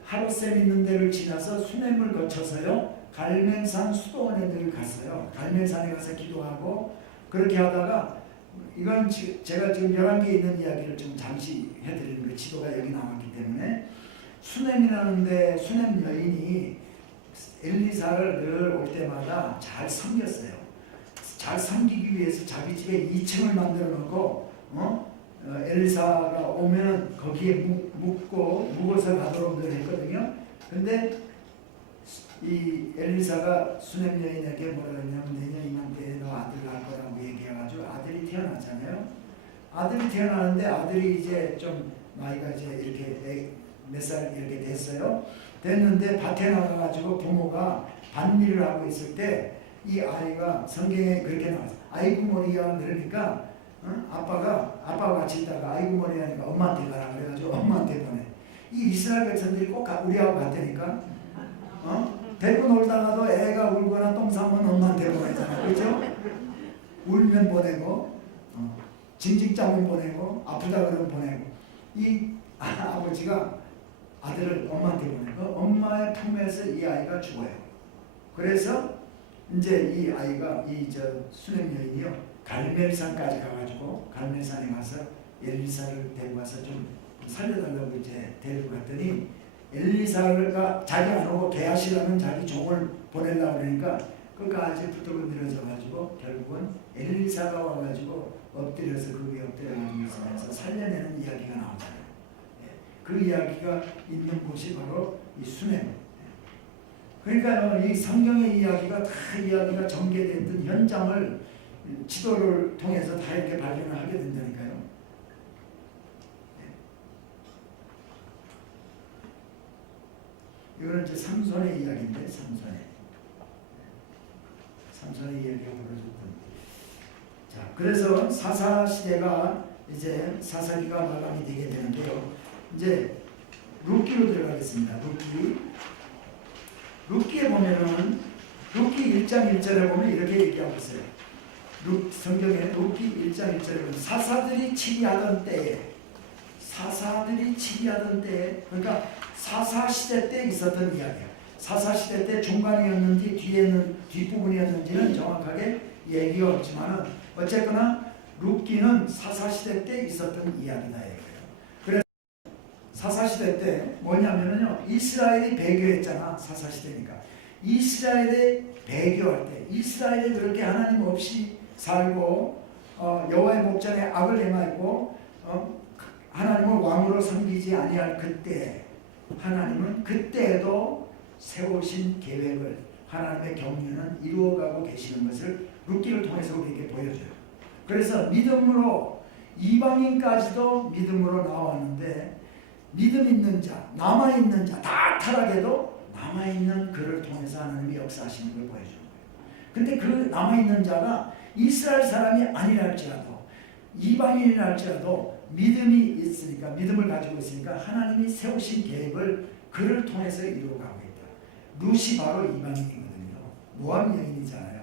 하루셈 있는 데를 지나서 수넴을 거쳐서요 갈멜산 수도원에 늘 갔어요. 갈멜산에 가서 기도하고 그렇게 하다가, 이건 제가 지금 11개에 있는 이야기를 좀 잠시 해드리는 거예요. 지도가 여기 나왔기 때문에. 수넴이라는데 수넴 여인이 엘리사를 늘 올 때마다 잘 섬겼어요. 잘 섬기기 위해서 자기 집에 2층을 만들어 놓고 엘리사가 오면 거기에 묵어서 가도록 늘 했거든요. 근데 이 엘리사가 수넴 여인에게 뭐라 했냐면 내년 이맘때에 너 아들 낳을 거라고 얘기해가지고 아들이 태어나잖아요. 아들이 태어나는데 아들이 이제 좀 나이가 이제 이렇게 몇 살 이렇게 됐어요. 됐는데 밭에 나가가지고 부모가 밭일을 하고 있을 때 이 아이가 성경에 그렇게 나왔어요. 아이고 머리야. 그러니까 아빠가 같이 있다가 아이고 머리 하니까 엄마한테 가라 그래가지고 엄마한테 보내. 이 이스라엘 백성들이 꼭 우리하고 같다니까. 데리고 놀다가도 애가 울거나 똥 싸면 엄마한테 보내잖아. 그렇죠? 울면 보내고 징징 짜면 보내고 아프다 그러면 보내고, 이 아버지가 아들을 엄마한테 보내고 엄마의 품에서 이 아이가 죽어요. 그래서 이제 이 아이가 수넴 여인이요 갈멜산까지 가가지고 갈멜산에 가서 엘리사를 데리고 와서 좀 살려달라고 이제 데리고 갔더니, 엘리사가 자기 안 오고 게하시라는 자기 종을 보내려고 그러니까 끝까지 붙들고 늘어져가지고 결국은 엘리사가 와가지고 엎드려서 그게 엎드려가지고 있으면서 살려내는 이야기가 나오잖아요. 그 이야기가 있는 곳이 바로 이 수넴. 그러니까 이 성경의 이야기가 다 이야기가 전개됐던 현장을 지도를 통해서 다 이렇게 발견을 하게 된다니까요. 이거는 이제 삼손의 이야기인데, 삼손의 이야기가 벌어졌던. 자, 그래서 사사 시대가 이제 사사기가 마감이 되게 되는데요. 이제 룻기로 들어가겠습니다. 룻기에 보면은 룻기 1장 1절에 보면 이렇게 얘기하고 있어요. 성경에 룻기 1장 1절에 보면 사사들이 치리하던 때에, 그러니까 사사시대 때 있었던 이야기야. 사사시대 때 중간이었는지 뒷부분이었는지는 정확하게 얘기가 없지만 어쨌거나 룻기는 사사시대 때 있었던 이야기다. 그래서 사사시대 때 뭐냐면요, 이스라엘이 배교했잖아. 사사시대니까 이스라엘에 배교할 때, 이스라엘이 그렇게 하나님 없이 살고 여호와의 목전에 악을 행하고 하나님을 왕으로 섬기지 아니할 그때, 하나님은 그때에도 세우신 계획을, 하나님의 경륜은 이루어가고 계시는 것을 룻기를 통해서 우리에게 보여줘요. 그래서 믿음으로, 이방인까지도 믿음으로 나왔는데, 믿음 있는 자, 남아있는 자, 다 타락해도 남아있는 그를 통해서 하나님이 역사하시는 걸 보여주는 거예요. 근데 그 남아있는 자가 이스라엘 사람이 아니랄지라도, 이방인이라 할지라도 믿음이 있으니까, 믿음을 가지고 있으니까 하나님이 세우신 계획을 그를 통해서 이루어가고 있다. 룻이 바로 이방인이거든요. 모압 여인이잖아요.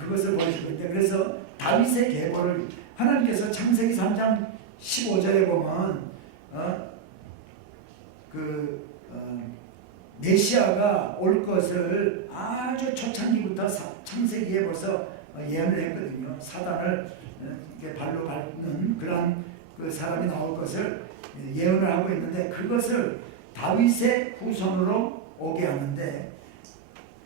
그것을 보여주고 있다. 그래서 다윗의 계보를 하나님께서 창세기 3장 15절에 보면 메시아가 올 것을 아주 초창기부터 창세기에 벌써 예언을 했거든요. 사단을 발로 밟는 그러한 그 사람이 나올 것을 예언을 하고 있는데 그것을 다윗의 후손으로 오게 하는데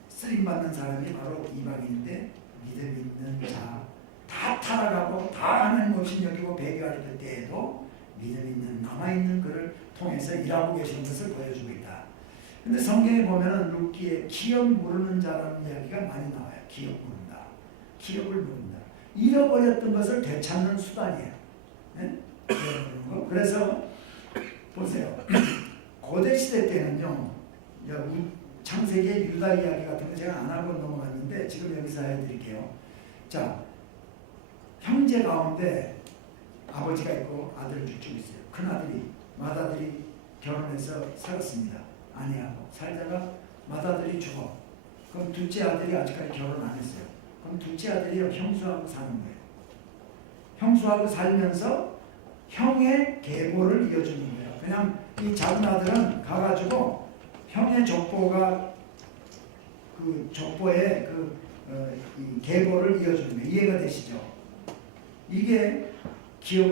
쓰임받는 사람이 바로 이방인인데 믿음 있는 자, 다 타락하고 다 하나님 없이 여기고 배교할 때에도 믿음 있는 남아있는 그를 통해서 일하고 계시는 것을 보여주고 있다. 근데 성경에 보면은 룻기에 기업 모르는 자라는 이야기가 많이 나와요. 기업 모른다. 기업을 모른다. 잃어버렸던 것을 되찾는 수단이에요. 네? 그래서 보세요. 고대 시대 때는요. 창세기 유다 이야기 같은 거 제가 안 하고 넘어갔는데 지금 여기서 해드릴게요. 자, 형제 가운데 아버지가 있고 아들을 쭉 있어요. 큰아들이 맏아들이 결혼해서 살았습니다. 아내하고 살다가 맏아들이 죽어. 그럼 둘째 아들이 아직까지 결혼 안 했어요. 그럼 둘째 아들이 형수하고 사는 거예요. 형수하고 살면서 형의 계보를 이어주는 거예요. 그냥 이 작은 아들은 가가지고 형의 족보가 그 족보의 이 계보를 이어주는 거예요. 이해가 되시죠? 이게 기업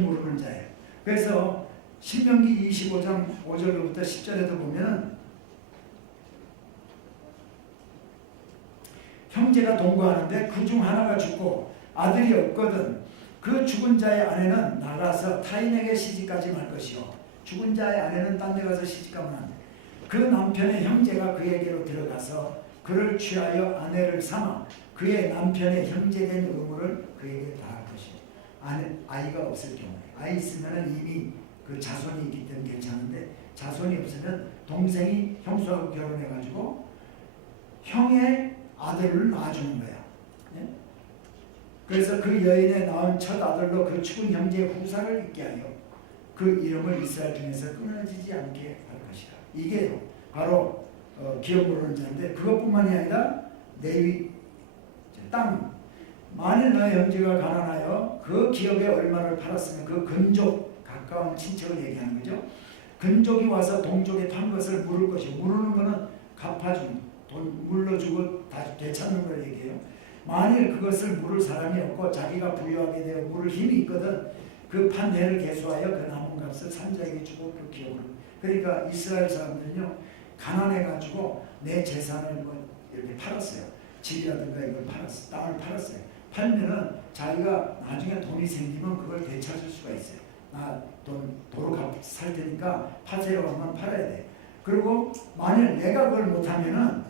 모르는 자예요. 그래서 신명기 25장 5절부터 10절에도 보면 형제가 동거하는데 그 중 하나가 죽고 아들이 없거든 그 죽은 자의 아내는 나가서 타인에게 시집가지 말 것이요 죽은 자의 아내는 딴 데 가서 시집가면 안 돼. 그 남편의 형제가 그에게로 들어가서 그를 취하여 아내를 삼아 그의 남편의 형제된 의무를 그에게 다할 것이요. 아이가 없을 경우에 아이 있으면 이미 그 자손이 있기 때문에 괜찮은데 자손이 없으면 동생이 형수하고 결혼해가지고 형의 아들을 낳아주는 거야. 네? 그래서 그 여인의 낳은 첫 아들로 그 죽은 형제의 후사를 있게 하여 그 이름을 이스라엘 중에서 끊어지지 않게 할 것이다. 이게 바로 기업 모르는 자인데 그것뿐만이 아니라 레위 땅 만일 너의 형제가 가난하여 그 기업의 얼마를 팔았으면 그 근족 가까운 친척을 얘기하는 거죠. 근족이 와서 동족에 판 것을 물을 것이고 물는 거는 갚아주는 돈 물러주고 다시 되찾는 걸 얘기해요. 만일 그것을 물을 사람이 없고 자기가 부유하게 되어 물을 힘이 있거든 그 판 대를 계수하여 그 남은 값을 산자에게 주고 그 기업을 그러니까 이스라엘 사람들은요 가난해가지고 내 재산을 뭐 이렇게 팔았어요. 집이라든가 이걸 팔았어, 땅을 팔았어요. 팔면은 자기가 나중에 돈이 생기면 그걸 되찾을 수가 있어요. 나 돈 도로 살 테니까 파세요 하면 팔아야 돼. 그리고 만일 내가 그걸 못하면은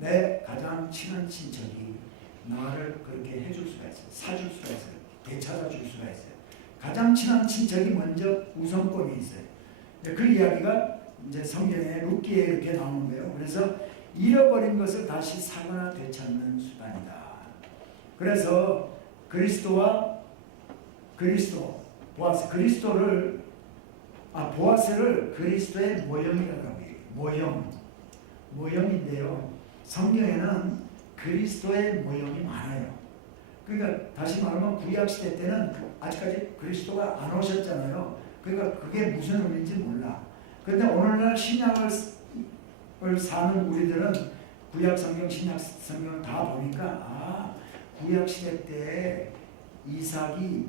내 가장 친한 친척이 나를 그렇게 해줄 수가 있어요. 사줄 수가 있어요. 되찾아 줄 수가 있어요. 가장 친한 친척이 먼저 우선권이 있어요. 그 이야기가 이제 성경에 룻기에 이렇게 나오는 거예요. 그래서 잃어버린 것을 다시 사거나 되찾는 수단이다. 그래서 보아스를 그리스도의 모형이라고 해요. 모형인데요. 성경에는 그리스도의 모형이 많아요. 그러니까 다시 말하면 구약시대 때는 아직까지 그리스도가 안 오셨잖아요. 그러니까 그게 무슨 의미인지 몰라. 그런데 오늘날 신약을 사는 우리들은 구약 성경, 신약 성경 다 보니까 구약시대 때 이삭이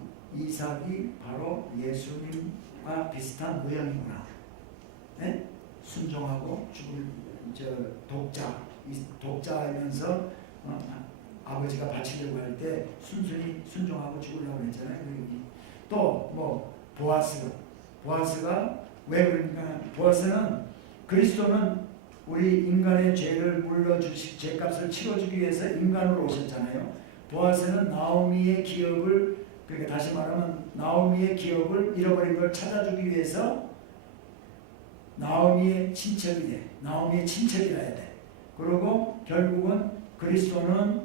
바로 예수님과 비슷한 모형이구나. 네? 순종하고 죽을 독자이면서 아버지가 바치려고 할 때 순순히 순종하고 죽으려고 했잖아요. 또 뭐 보아스가 왜 그러니까 보아스는 그리스도는 우리 인간의 죄를 물러주시 죄값을 치러주기 위해서 인간으로 오셨잖아요. 보아스는 나오미의 기업을 그러니까 다시 말하면 나오미의 기업을 잃어버린 걸 찾아주기 위해서 나오미의 친척이 돼. 나오미의 친척이라 해야 돼. 그리고 결국은 그리스도는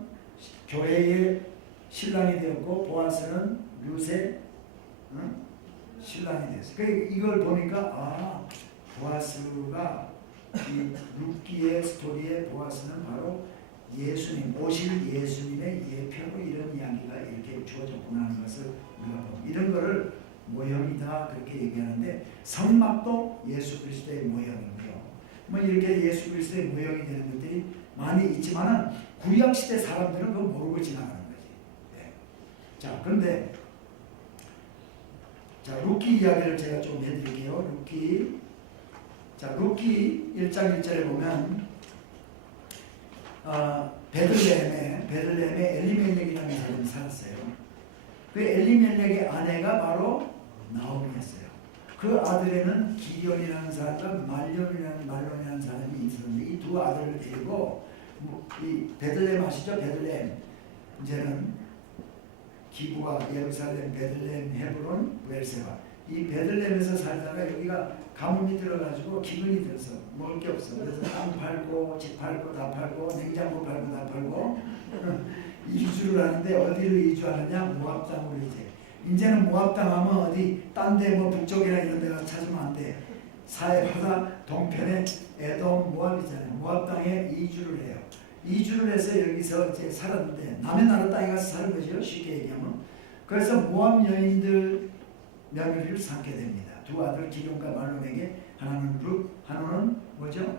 교회의 신랑이 되었고 보아스는 룻의 신랑이 되었어요. 그러니까 이걸 보니까 보아스가 이 룻기의 스토리의 보아스는 바로 예수님, 오실 예수님의 예표로 이런 이야기가 이렇게 주어졌구나 하는 것을 우리가 봅니다. 이런 거를 모형이다 그렇게 얘기하는데 성막도 예수 그리스도의 모형이고요. 뭐 이렇게 예수 그리스도의 모형이 되는 것들이 많이 있지만은 구약 시대 사람들은 그거 모르고 지나가는 거지. 네. 자, 그런데 자, 룻기 이야기를 제가 좀 해드릴게요. 룻기. 자, 룻기 1장 1절에 보면 베들레헴에 엘리멜렉이라는 사람이 살았어요. 그 엘리멜렉의 아내가 바로 나오미였어요. 그 아들에는 기련이라는 사람과 말론이라는 사람이 있었는데 이 두 아들을 데리고 이 베들레헴 아시죠? 베들레헴 이제는 기부가 예루살렘, 베들레헴, 헤브론, 브엘세바 이 베들레헴에서 살다가 여기가 가뭄이 들어가지고 기근이 들어서 먹을 게 없어. 그래서 땅 팔고 집 팔고 다 팔고 냉장고 팔고 다 팔고 이주를 하는데 어디로 이주하느냐? 모압 땅으로 이제는 모압 땅 하면 어디 딴 데 뭐 북쪽이나 이런 데 가서 찾으면 안 돼. 사해바다 동편에 에돔 모압이잖아요. 모압 땅에 이주를 해요. 이주를 해서 여기서 이제 살았는데 남의 나라 땅에 가서 사는 거죠. 쉽게 얘기하면. 그래서 모압 여인들 며느리를 삼게 됩니다. 두 아들 기럯과 말론에게 하나는 룻, 하나는 뭐죠?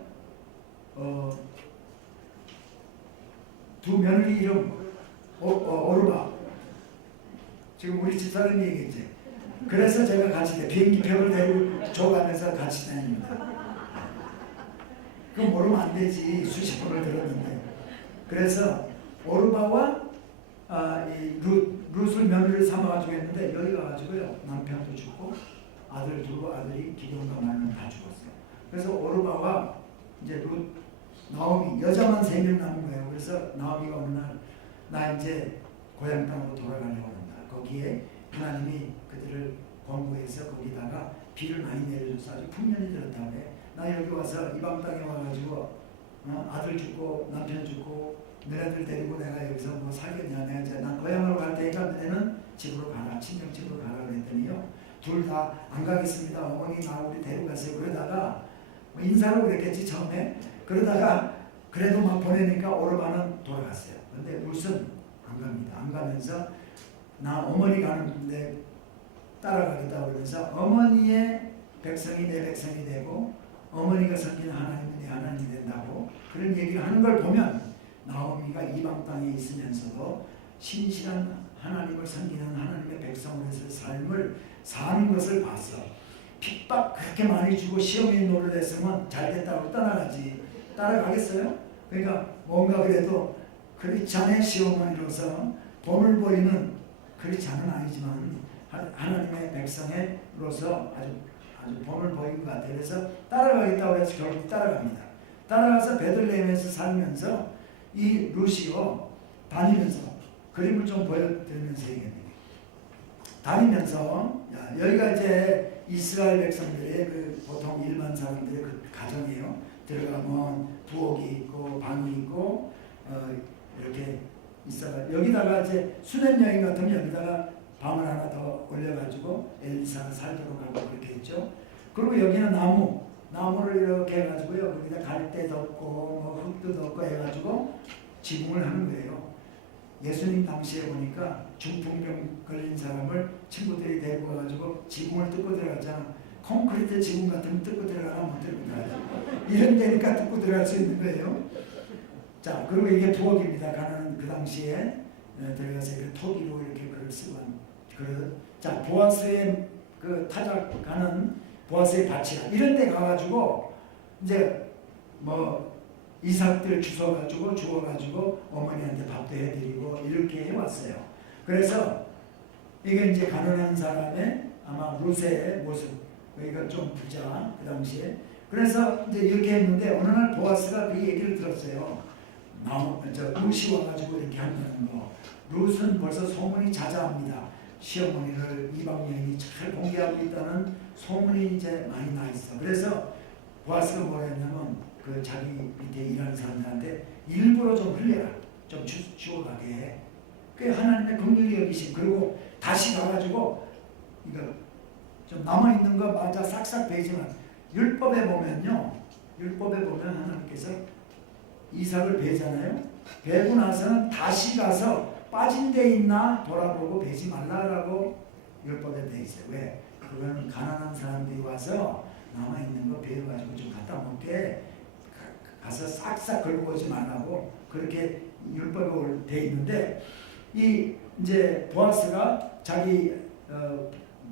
두 며느리 이름 오르바. 지금 우리 집사람이 얘기했지. 그래서 제가 같이 비행기표를 데리고 줘가면서 같이 다닙니다. 그거 모르면 안 되지. 수십 번을 들었는데. 그래서 오르바와 룻을 며느리를 삼아가지고 했는데 여기 가가지고요 남편도 죽고 아들이 기럯과 말론 다 죽었어요. 그래서 오르바와 이제 룻, 나오미 여자만 3명 남은 거예요. 그래서 나오미가 어느 날 나 이제 고향 땅으로 돌아가려고 한다. 거기에 하나님이 그들을 권고해서 거기다가 비를 많이 내려줘서 아주 풍년이 들었다고 해. 나 여기 와서 이방 땅에 와가지고 아들 죽고 남편 죽고 너네들 데리고 내가 여기서 뭐 살겠냐. 내가 이제 난 고향으로 갈 테니까 너네는 집으로 가라. 친정집으로 가라 그랬더니요. 둘 다 안 가겠습니다. 어머니 나 우리 데리고 가세요. 그러다가 뭐 인사로 그랬겠지 처음에. 그러다가 그래도 막 보내니까 오르바는 돌아갔어요. 근데 룻은 안 갑니다. 안 가면서 나 어머니 가는데 따라가겠다고 그러면서 어머니의 백성이 내 백성이 되고 어머니가 섬기는 하나님이 내 하나님이 된다고 그런 얘기를 하는 걸 보면 나오미가 이방 땅에 있으면서도 신실한 하나님을 섬기는 하나님의 백성으로서의 삶을 사는 것을 봤어. 핍박 그렇게 많이 주고 시험에 노를 했으면 잘됐다고 떠나가지. 따라가겠어요? 그러니까 뭔가 그래도 크리스찬의 시어머니로서 본을 보이는 크리스찬은 아니지만 하나님의 백성으로서 아주 본을 보인 것 같아요. 그래서 따라가겠다고 해서 결국 따라갑니다. 따라가서 베들레헴에서 살면서 이 룻이요 다니면서 그림을 좀 보여드리면서 얘기합니다. 다니면서 여기가 이제 이스라엘 백성들의 그 보통 일반 사람들의 그 가정이에요. 들어가면 부엌이 있고 방이 있고 이렇게 있어가 여기다가 이제 수련 여행 같으면 여기다가 방을 하나 더 올려가지고 엘리사가 살도록 하고 그렇게 했죠. 그리고 여기는 나무를 이렇게 해가지고요. 거기다 갈대 덮고 뭐 흙도 덮고 해가지고 지붕을 하는 거예요. 예수님 당시에 보니까 중풍병 걸린 사람을 친구들이 데리고 가가지고 지붕을 뚫고 들어갔잖아. 콘크리트 지붕 같으면 뚫고 들어가나 못 뚫고 들어가지. 이런 데니까 뚫고 들어갈 수 있는 거예요. 자, 그리고 이게 부엌입니다. 가나안 그 당시에 들어가서 그 토기로 이렇게 글을 쓰고 자, 보아스의 그 타작 가는 보아스의 밭이라 이런 데 가가지고 이제 뭐 이삭들 주워가지고 어머니한테 밥도 해드리고 이렇게 해왔어요. 그래서 이게 이제 가난한 사람의 아마 룻의 모습. 여기가 좀 부자 그 당시에. 그래서 이제 이렇게 했는데 어느 날 보아스가 그 얘기를 들었어요. 룻이 와가지고 이렇게 한다는 거. 룻은 벌써 소문이 자자합니다. 시어머니를 이방 여인이 잘 공개하고 있다는 소문이 이제 많이 나 있어. 그래서 보아스가 뭐라 했냐면 그 자기 밑에 일하는 사람들한테 일부러 좀 흘려라. 좀 주워가게 해. 그 하나님의 긍휼히 여기심. 그리고 다시 가가지고 이거 좀 남아있는 거 맞아 싹싹 베지만 율법에 보면 하나님께서 이삭을 베잖아요. 베고 나서는 다시 가서 빠진 데 있나 돌아보고 베지 말라라고 율법에 돼 있어요. 왜? 그거는 가난한 사람들이 와서 남아있는 거 베어가지고 좀 갖다 먹게 가서 싹싹 걸고 오지 말라고 그렇게 율법에 돼 있는데 이 이제 보아스가 자기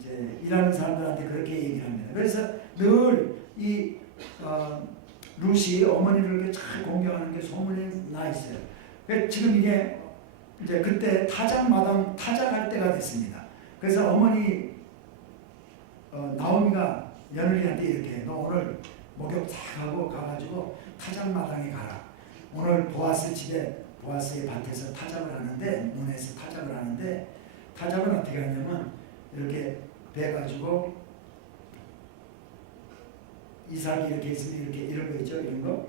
이제 일하는 사람들한테 그렇게 얘기를 합니다. 그래서 늘 이 룻이 어머니를 이렇게 잘 공경하는 게 소문이 나 있어요. 지금 이게 이제 그때 타작할 때가 됐습니다. 그래서 어머니 나오미가 며느리한테 이렇게 너 오늘 목욕 다 하고 가가지고 타작마당에 가라. 오늘 보아스 집에 보아스의 밭에서 타작을 하는데 논에서 타작을 하는데 타작은 어떻게 하냐면 이렇게 베가지고 이삭이 이렇게 있으면 이렇게 이런 거 있죠. 이런 거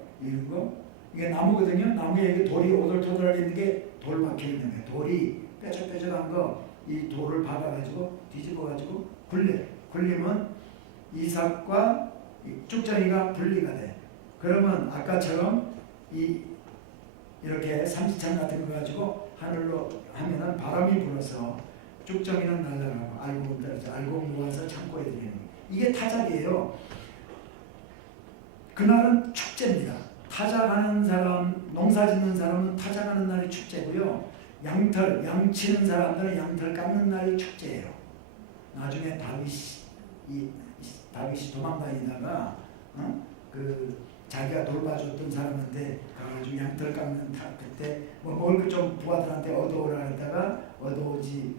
이게 나무거든요. 나무에 이렇게 돌이 오돌토돌 있는 게 돌 박혀 있는 거예요. 돌이 뾰족뾰족한 거 이 돌을 박아가지고 뒤집어가지고 굴리면 이삭과 쭉정이가 분리가 돼. 그러면 아까처럼 이렇게 삼지창 같은 거 가지고 하늘로 하면은 바람이 불어서 쭉정이는 날아가고 알곡 모아서 창고에 들이는 거예요. 이게 타작이에요. 그날은 축제입니다. 타작하는 사람, 농사 짓는 사람은 타작하는 날이 축제고요. 양치는 사람들은 양털 깎는 날이 축제예요. 나중에 다윗이 도망다니다가 자기가 돌봐줬던 사람한테 가가지고 양털 깎는 그때 뭐 먹을 거 좀 부하들한테 얻어오라 했다가 얻어오지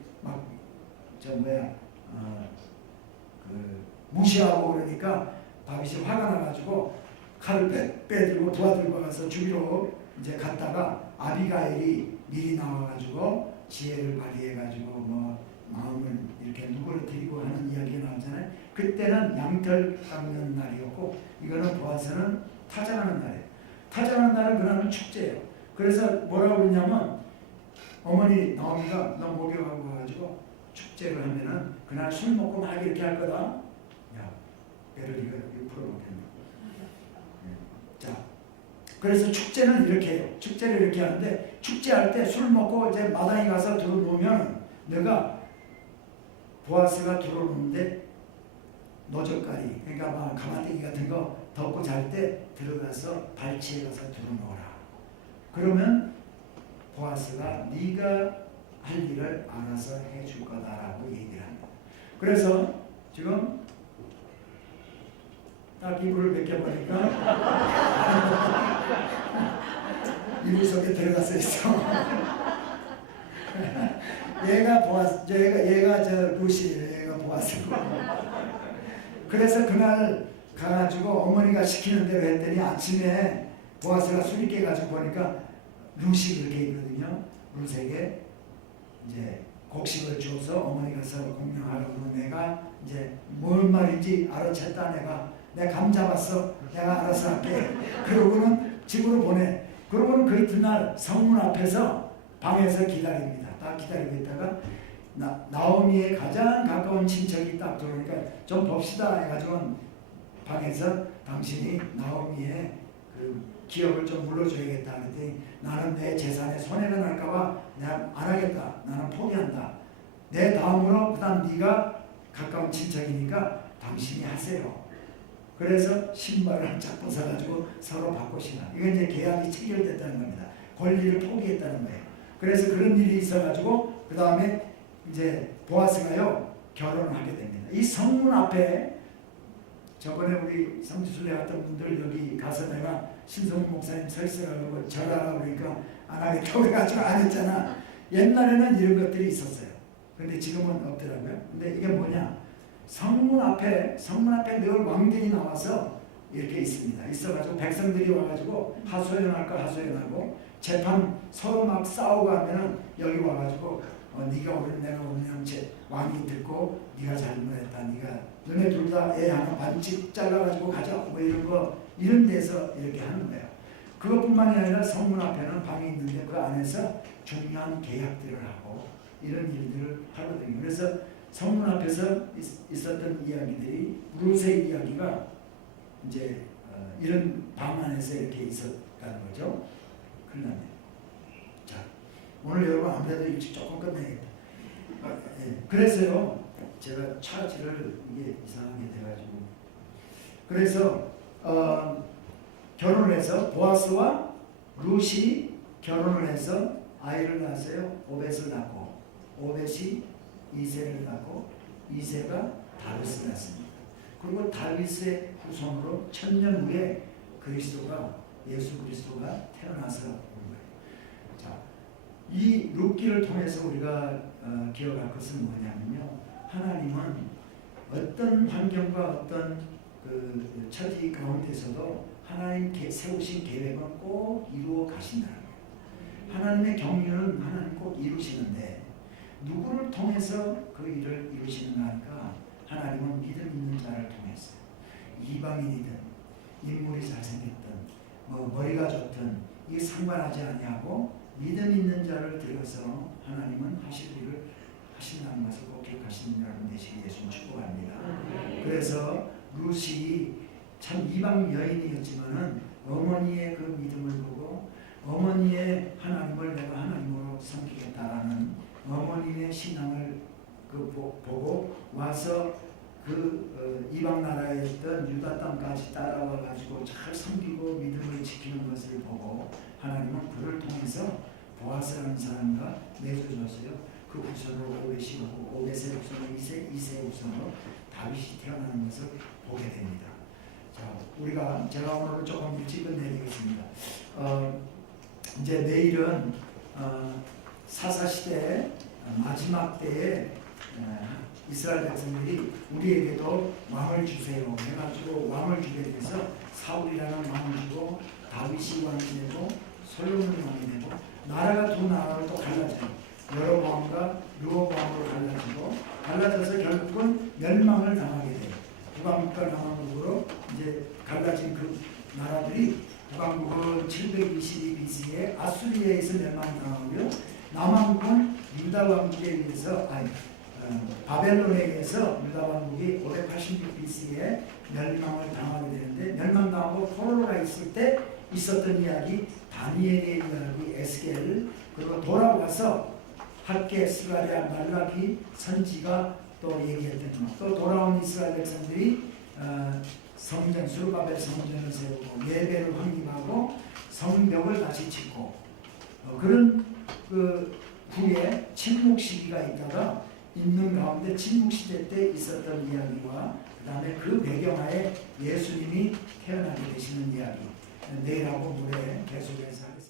무시하고 그러니까 다윗이 화가 나가지고 칼을 빼들고 부하들과 가서 죽이러 이제 갔다가 아비가일이 미리 나와가지고 지혜를 발휘해가지고 뭐 마음을 이렇게 누그러뜨리고 하는 이야기가 나오잖아요. 그때는 양털 깎는 날이었고 이거는 보아스는 타작하는 날이에요. 타작하는 날은 그날은 축제예요. 그래서 뭐라고 그러냐면 어머니 나오미가 너 목욕하고 가가지고 축제를 하면은 그날 술 먹고 막 이렇게 할 거다. 야, 배를 이거 풀어놓겠네. 자, 그래서 축제는 이렇게 해요. 축제를 이렇게 하는데 축제할 때 술 먹고 이제 마당에 가서 들어놓으면 내가 보아스가 들어오는데 노젓가리, 그러니까 막 가마떼기 같은 거 덮고 잘 때 들어가서 발치에 가서 들어놓으라. 그러면 보아스가 네가 할 일을 알아서 해줄 거다라고 얘기를 합니다. 그래서 지금 딱 이불을 벗겨보니까 이불 속에 들어가서 있어. 얘가 룻이에요. 얘가 보아스고. 그래서 그날 가가지고 어머니가 시키는 대로 했더니 아침에 보아스가 술이 깨가지고 보니까 룻이 그렇게 있거든요. 룻에게 이제 곡식을 줘서 어머니가 서로 공명하라고 내가 이제 뭔 말인지 알아챘다 내가 감 잡았어. 내가 알아서 할게. 그러고는 집으로 보내. 그러고는 그 이튿날 성문 앞에서 방에서 기다립니다. 딱 기다리고 있다가 나오미의 가장 가까운 친척이 딱 들어오니까 좀 봅시다 해가지고 방에서 당신이 나오미의 그 기업을 좀 물러줘야겠다 그랬더니 나는 내 재산에 손해가 날까봐 내가 안 하겠다. 나는 포기한다. 내 다음으로 그 다음 네가 가까운 친척이니까 당신이 하세요. 그래서 신발을 쫙 벗어가지고 서로 바꾸시나. 이건 이제 계약이 체결됐다는 겁니다. 권리를 포기했다는 거예요. 그래서 그런 일이 있어가지고 그 다음에 이제 보아스가요 결혼을 하게 됩니다. 이 성문 앞에 저번에 우리 성지순례 갔던 분들 여기 가서 내가 신성훈 목사님 서 있어가지고 절하라고 그러니까 안 하겠다고 그래가지고 안 했잖아. 옛날에는 이런 것들이 있었어요. 근데 지금은 없더라고요. 근데 이게 뭐냐? 성문 앞에 늘 왕들이 나와서 이렇게 있습니다. 있어가지고 백성들이 와가지고 하소연할 거 하소연하고 재판 서로 막 싸우고 하면은 여기 와가지고 네가 옳은 내가 옳은 왕이 듣고 네가 잘못했다. 네가 너네 둘 다 애 하나 반씩 잘라가지고 가자. 뭐 이런 데서 이렇게 하는 거예요. 그것뿐만이 아니라 성문 앞에는 방이 있는데 그 안에서 중요한 계약들을 하고 이런 일들을 하거든요. 그래서 성문 앞에서 있었던 이야기들이 룻의 이야기가 이제 이런 방 안에서 이렇게 있었다는 거죠. 큰일 났네. 자, 오늘 여러분 아무래도 일찍 조금 끝내겠다. 예. 그래서요, 제가 차지를 이게 이상하게 돼가지고. 그래서, 결혼을 해서 보아스와 룻이 결혼을 해서 아이를 낳았어요. 오벳을 낳고, 오벳이 이새를 낳고, 2세가 다윗이었습니다. 그리고 다윗의 후손으로 1000년 후에 그리스도가 예수 그리스도가 태어나서 온 거예요. 자, 이 룻기를 통해서 우리가 기억할 것은 뭐냐면요. 하나님은 어떤 환경과 어떤 그 처지 가운데서도 하나님 세우신 계획은 꼭 이루어 가신다는 거예요. 하나님의 경륜은 하나님 꼭 이루시는데 누구를 통해서 그 일을 이루시는가 하니까 하나님은 믿음 있는 자를 통해서 이방인이든 인물이 잘생겼든 머리가 좋든 이게 상관하지 아니하고 믿음 있는 자를 들여서 하나님은 하실 일을 하신다는 것을 꼭 기억하시는 여러분 되시기 예수 축복합니다. 그래서 룻이 참 이방 여인이었지만은 어머니의 그 믿음을 보고 어머니의 하나님을 내가 하나님으로 섬기겠다라는 어머니의 신앙을 보고 와서 이방 나라에 있던 유다 땅까지 따라와 가지고 잘 섬기고 믿음을 지키는 것을 보고 하나님은 그를 통해서 보아스라는 사람과 맺어줬어요. 그 후손으로 오벳이 오고 오벳의 후손으로 이세의 후손으로 다윗이 태어나는 것을 보게 됩니다. 자, 제가 오늘 조금 일찍 끝내드리겠습니다. 이제 내일은 사사시대 마지막 때에 이스라엘 백성들이 우리에게도 왕을 주세요 해가지고 왕을 주게 돼서 사울이라는 왕을 주고 다윗이 왕이 되고 솔로몬이 왕이 되고 나라가 두 나라로 또 갈라져요. 여로보암과 르호보암으로 갈라져서 결국은 멸망을 당하게 돼요. 북왕국과 남왕국으로 이제 갈라진 그 나라들이 북왕국은 722 BC에 아수리아에서 멸망당하고요. 남왕국은 유다 왕국에 의해서 바벨론에 의해서 유다 왕국이 586 BC에 멸망을 당하게 되는데 멸망당하고 포로가 있을 때 있었던 이야기 다니엘의 이야기 에스겔 그리고 돌아와서 학개, 스가랴, 말라기, 선지가 또 얘기했던 것. 또 돌아온 이스라엘 백성들이 성전, 스룹바벨 성전을 세우고 예배를 확립하고 성벽을 다시 짓고 그런 그 후에 침묵 시기가 있다가 있는 가운데 침묵 시대 때 있었던 이야기와 그 다음에 그 배경하에 예수님이 태어나게 되시는 이야기 내일하고 모레 계속해서 하겠습니다.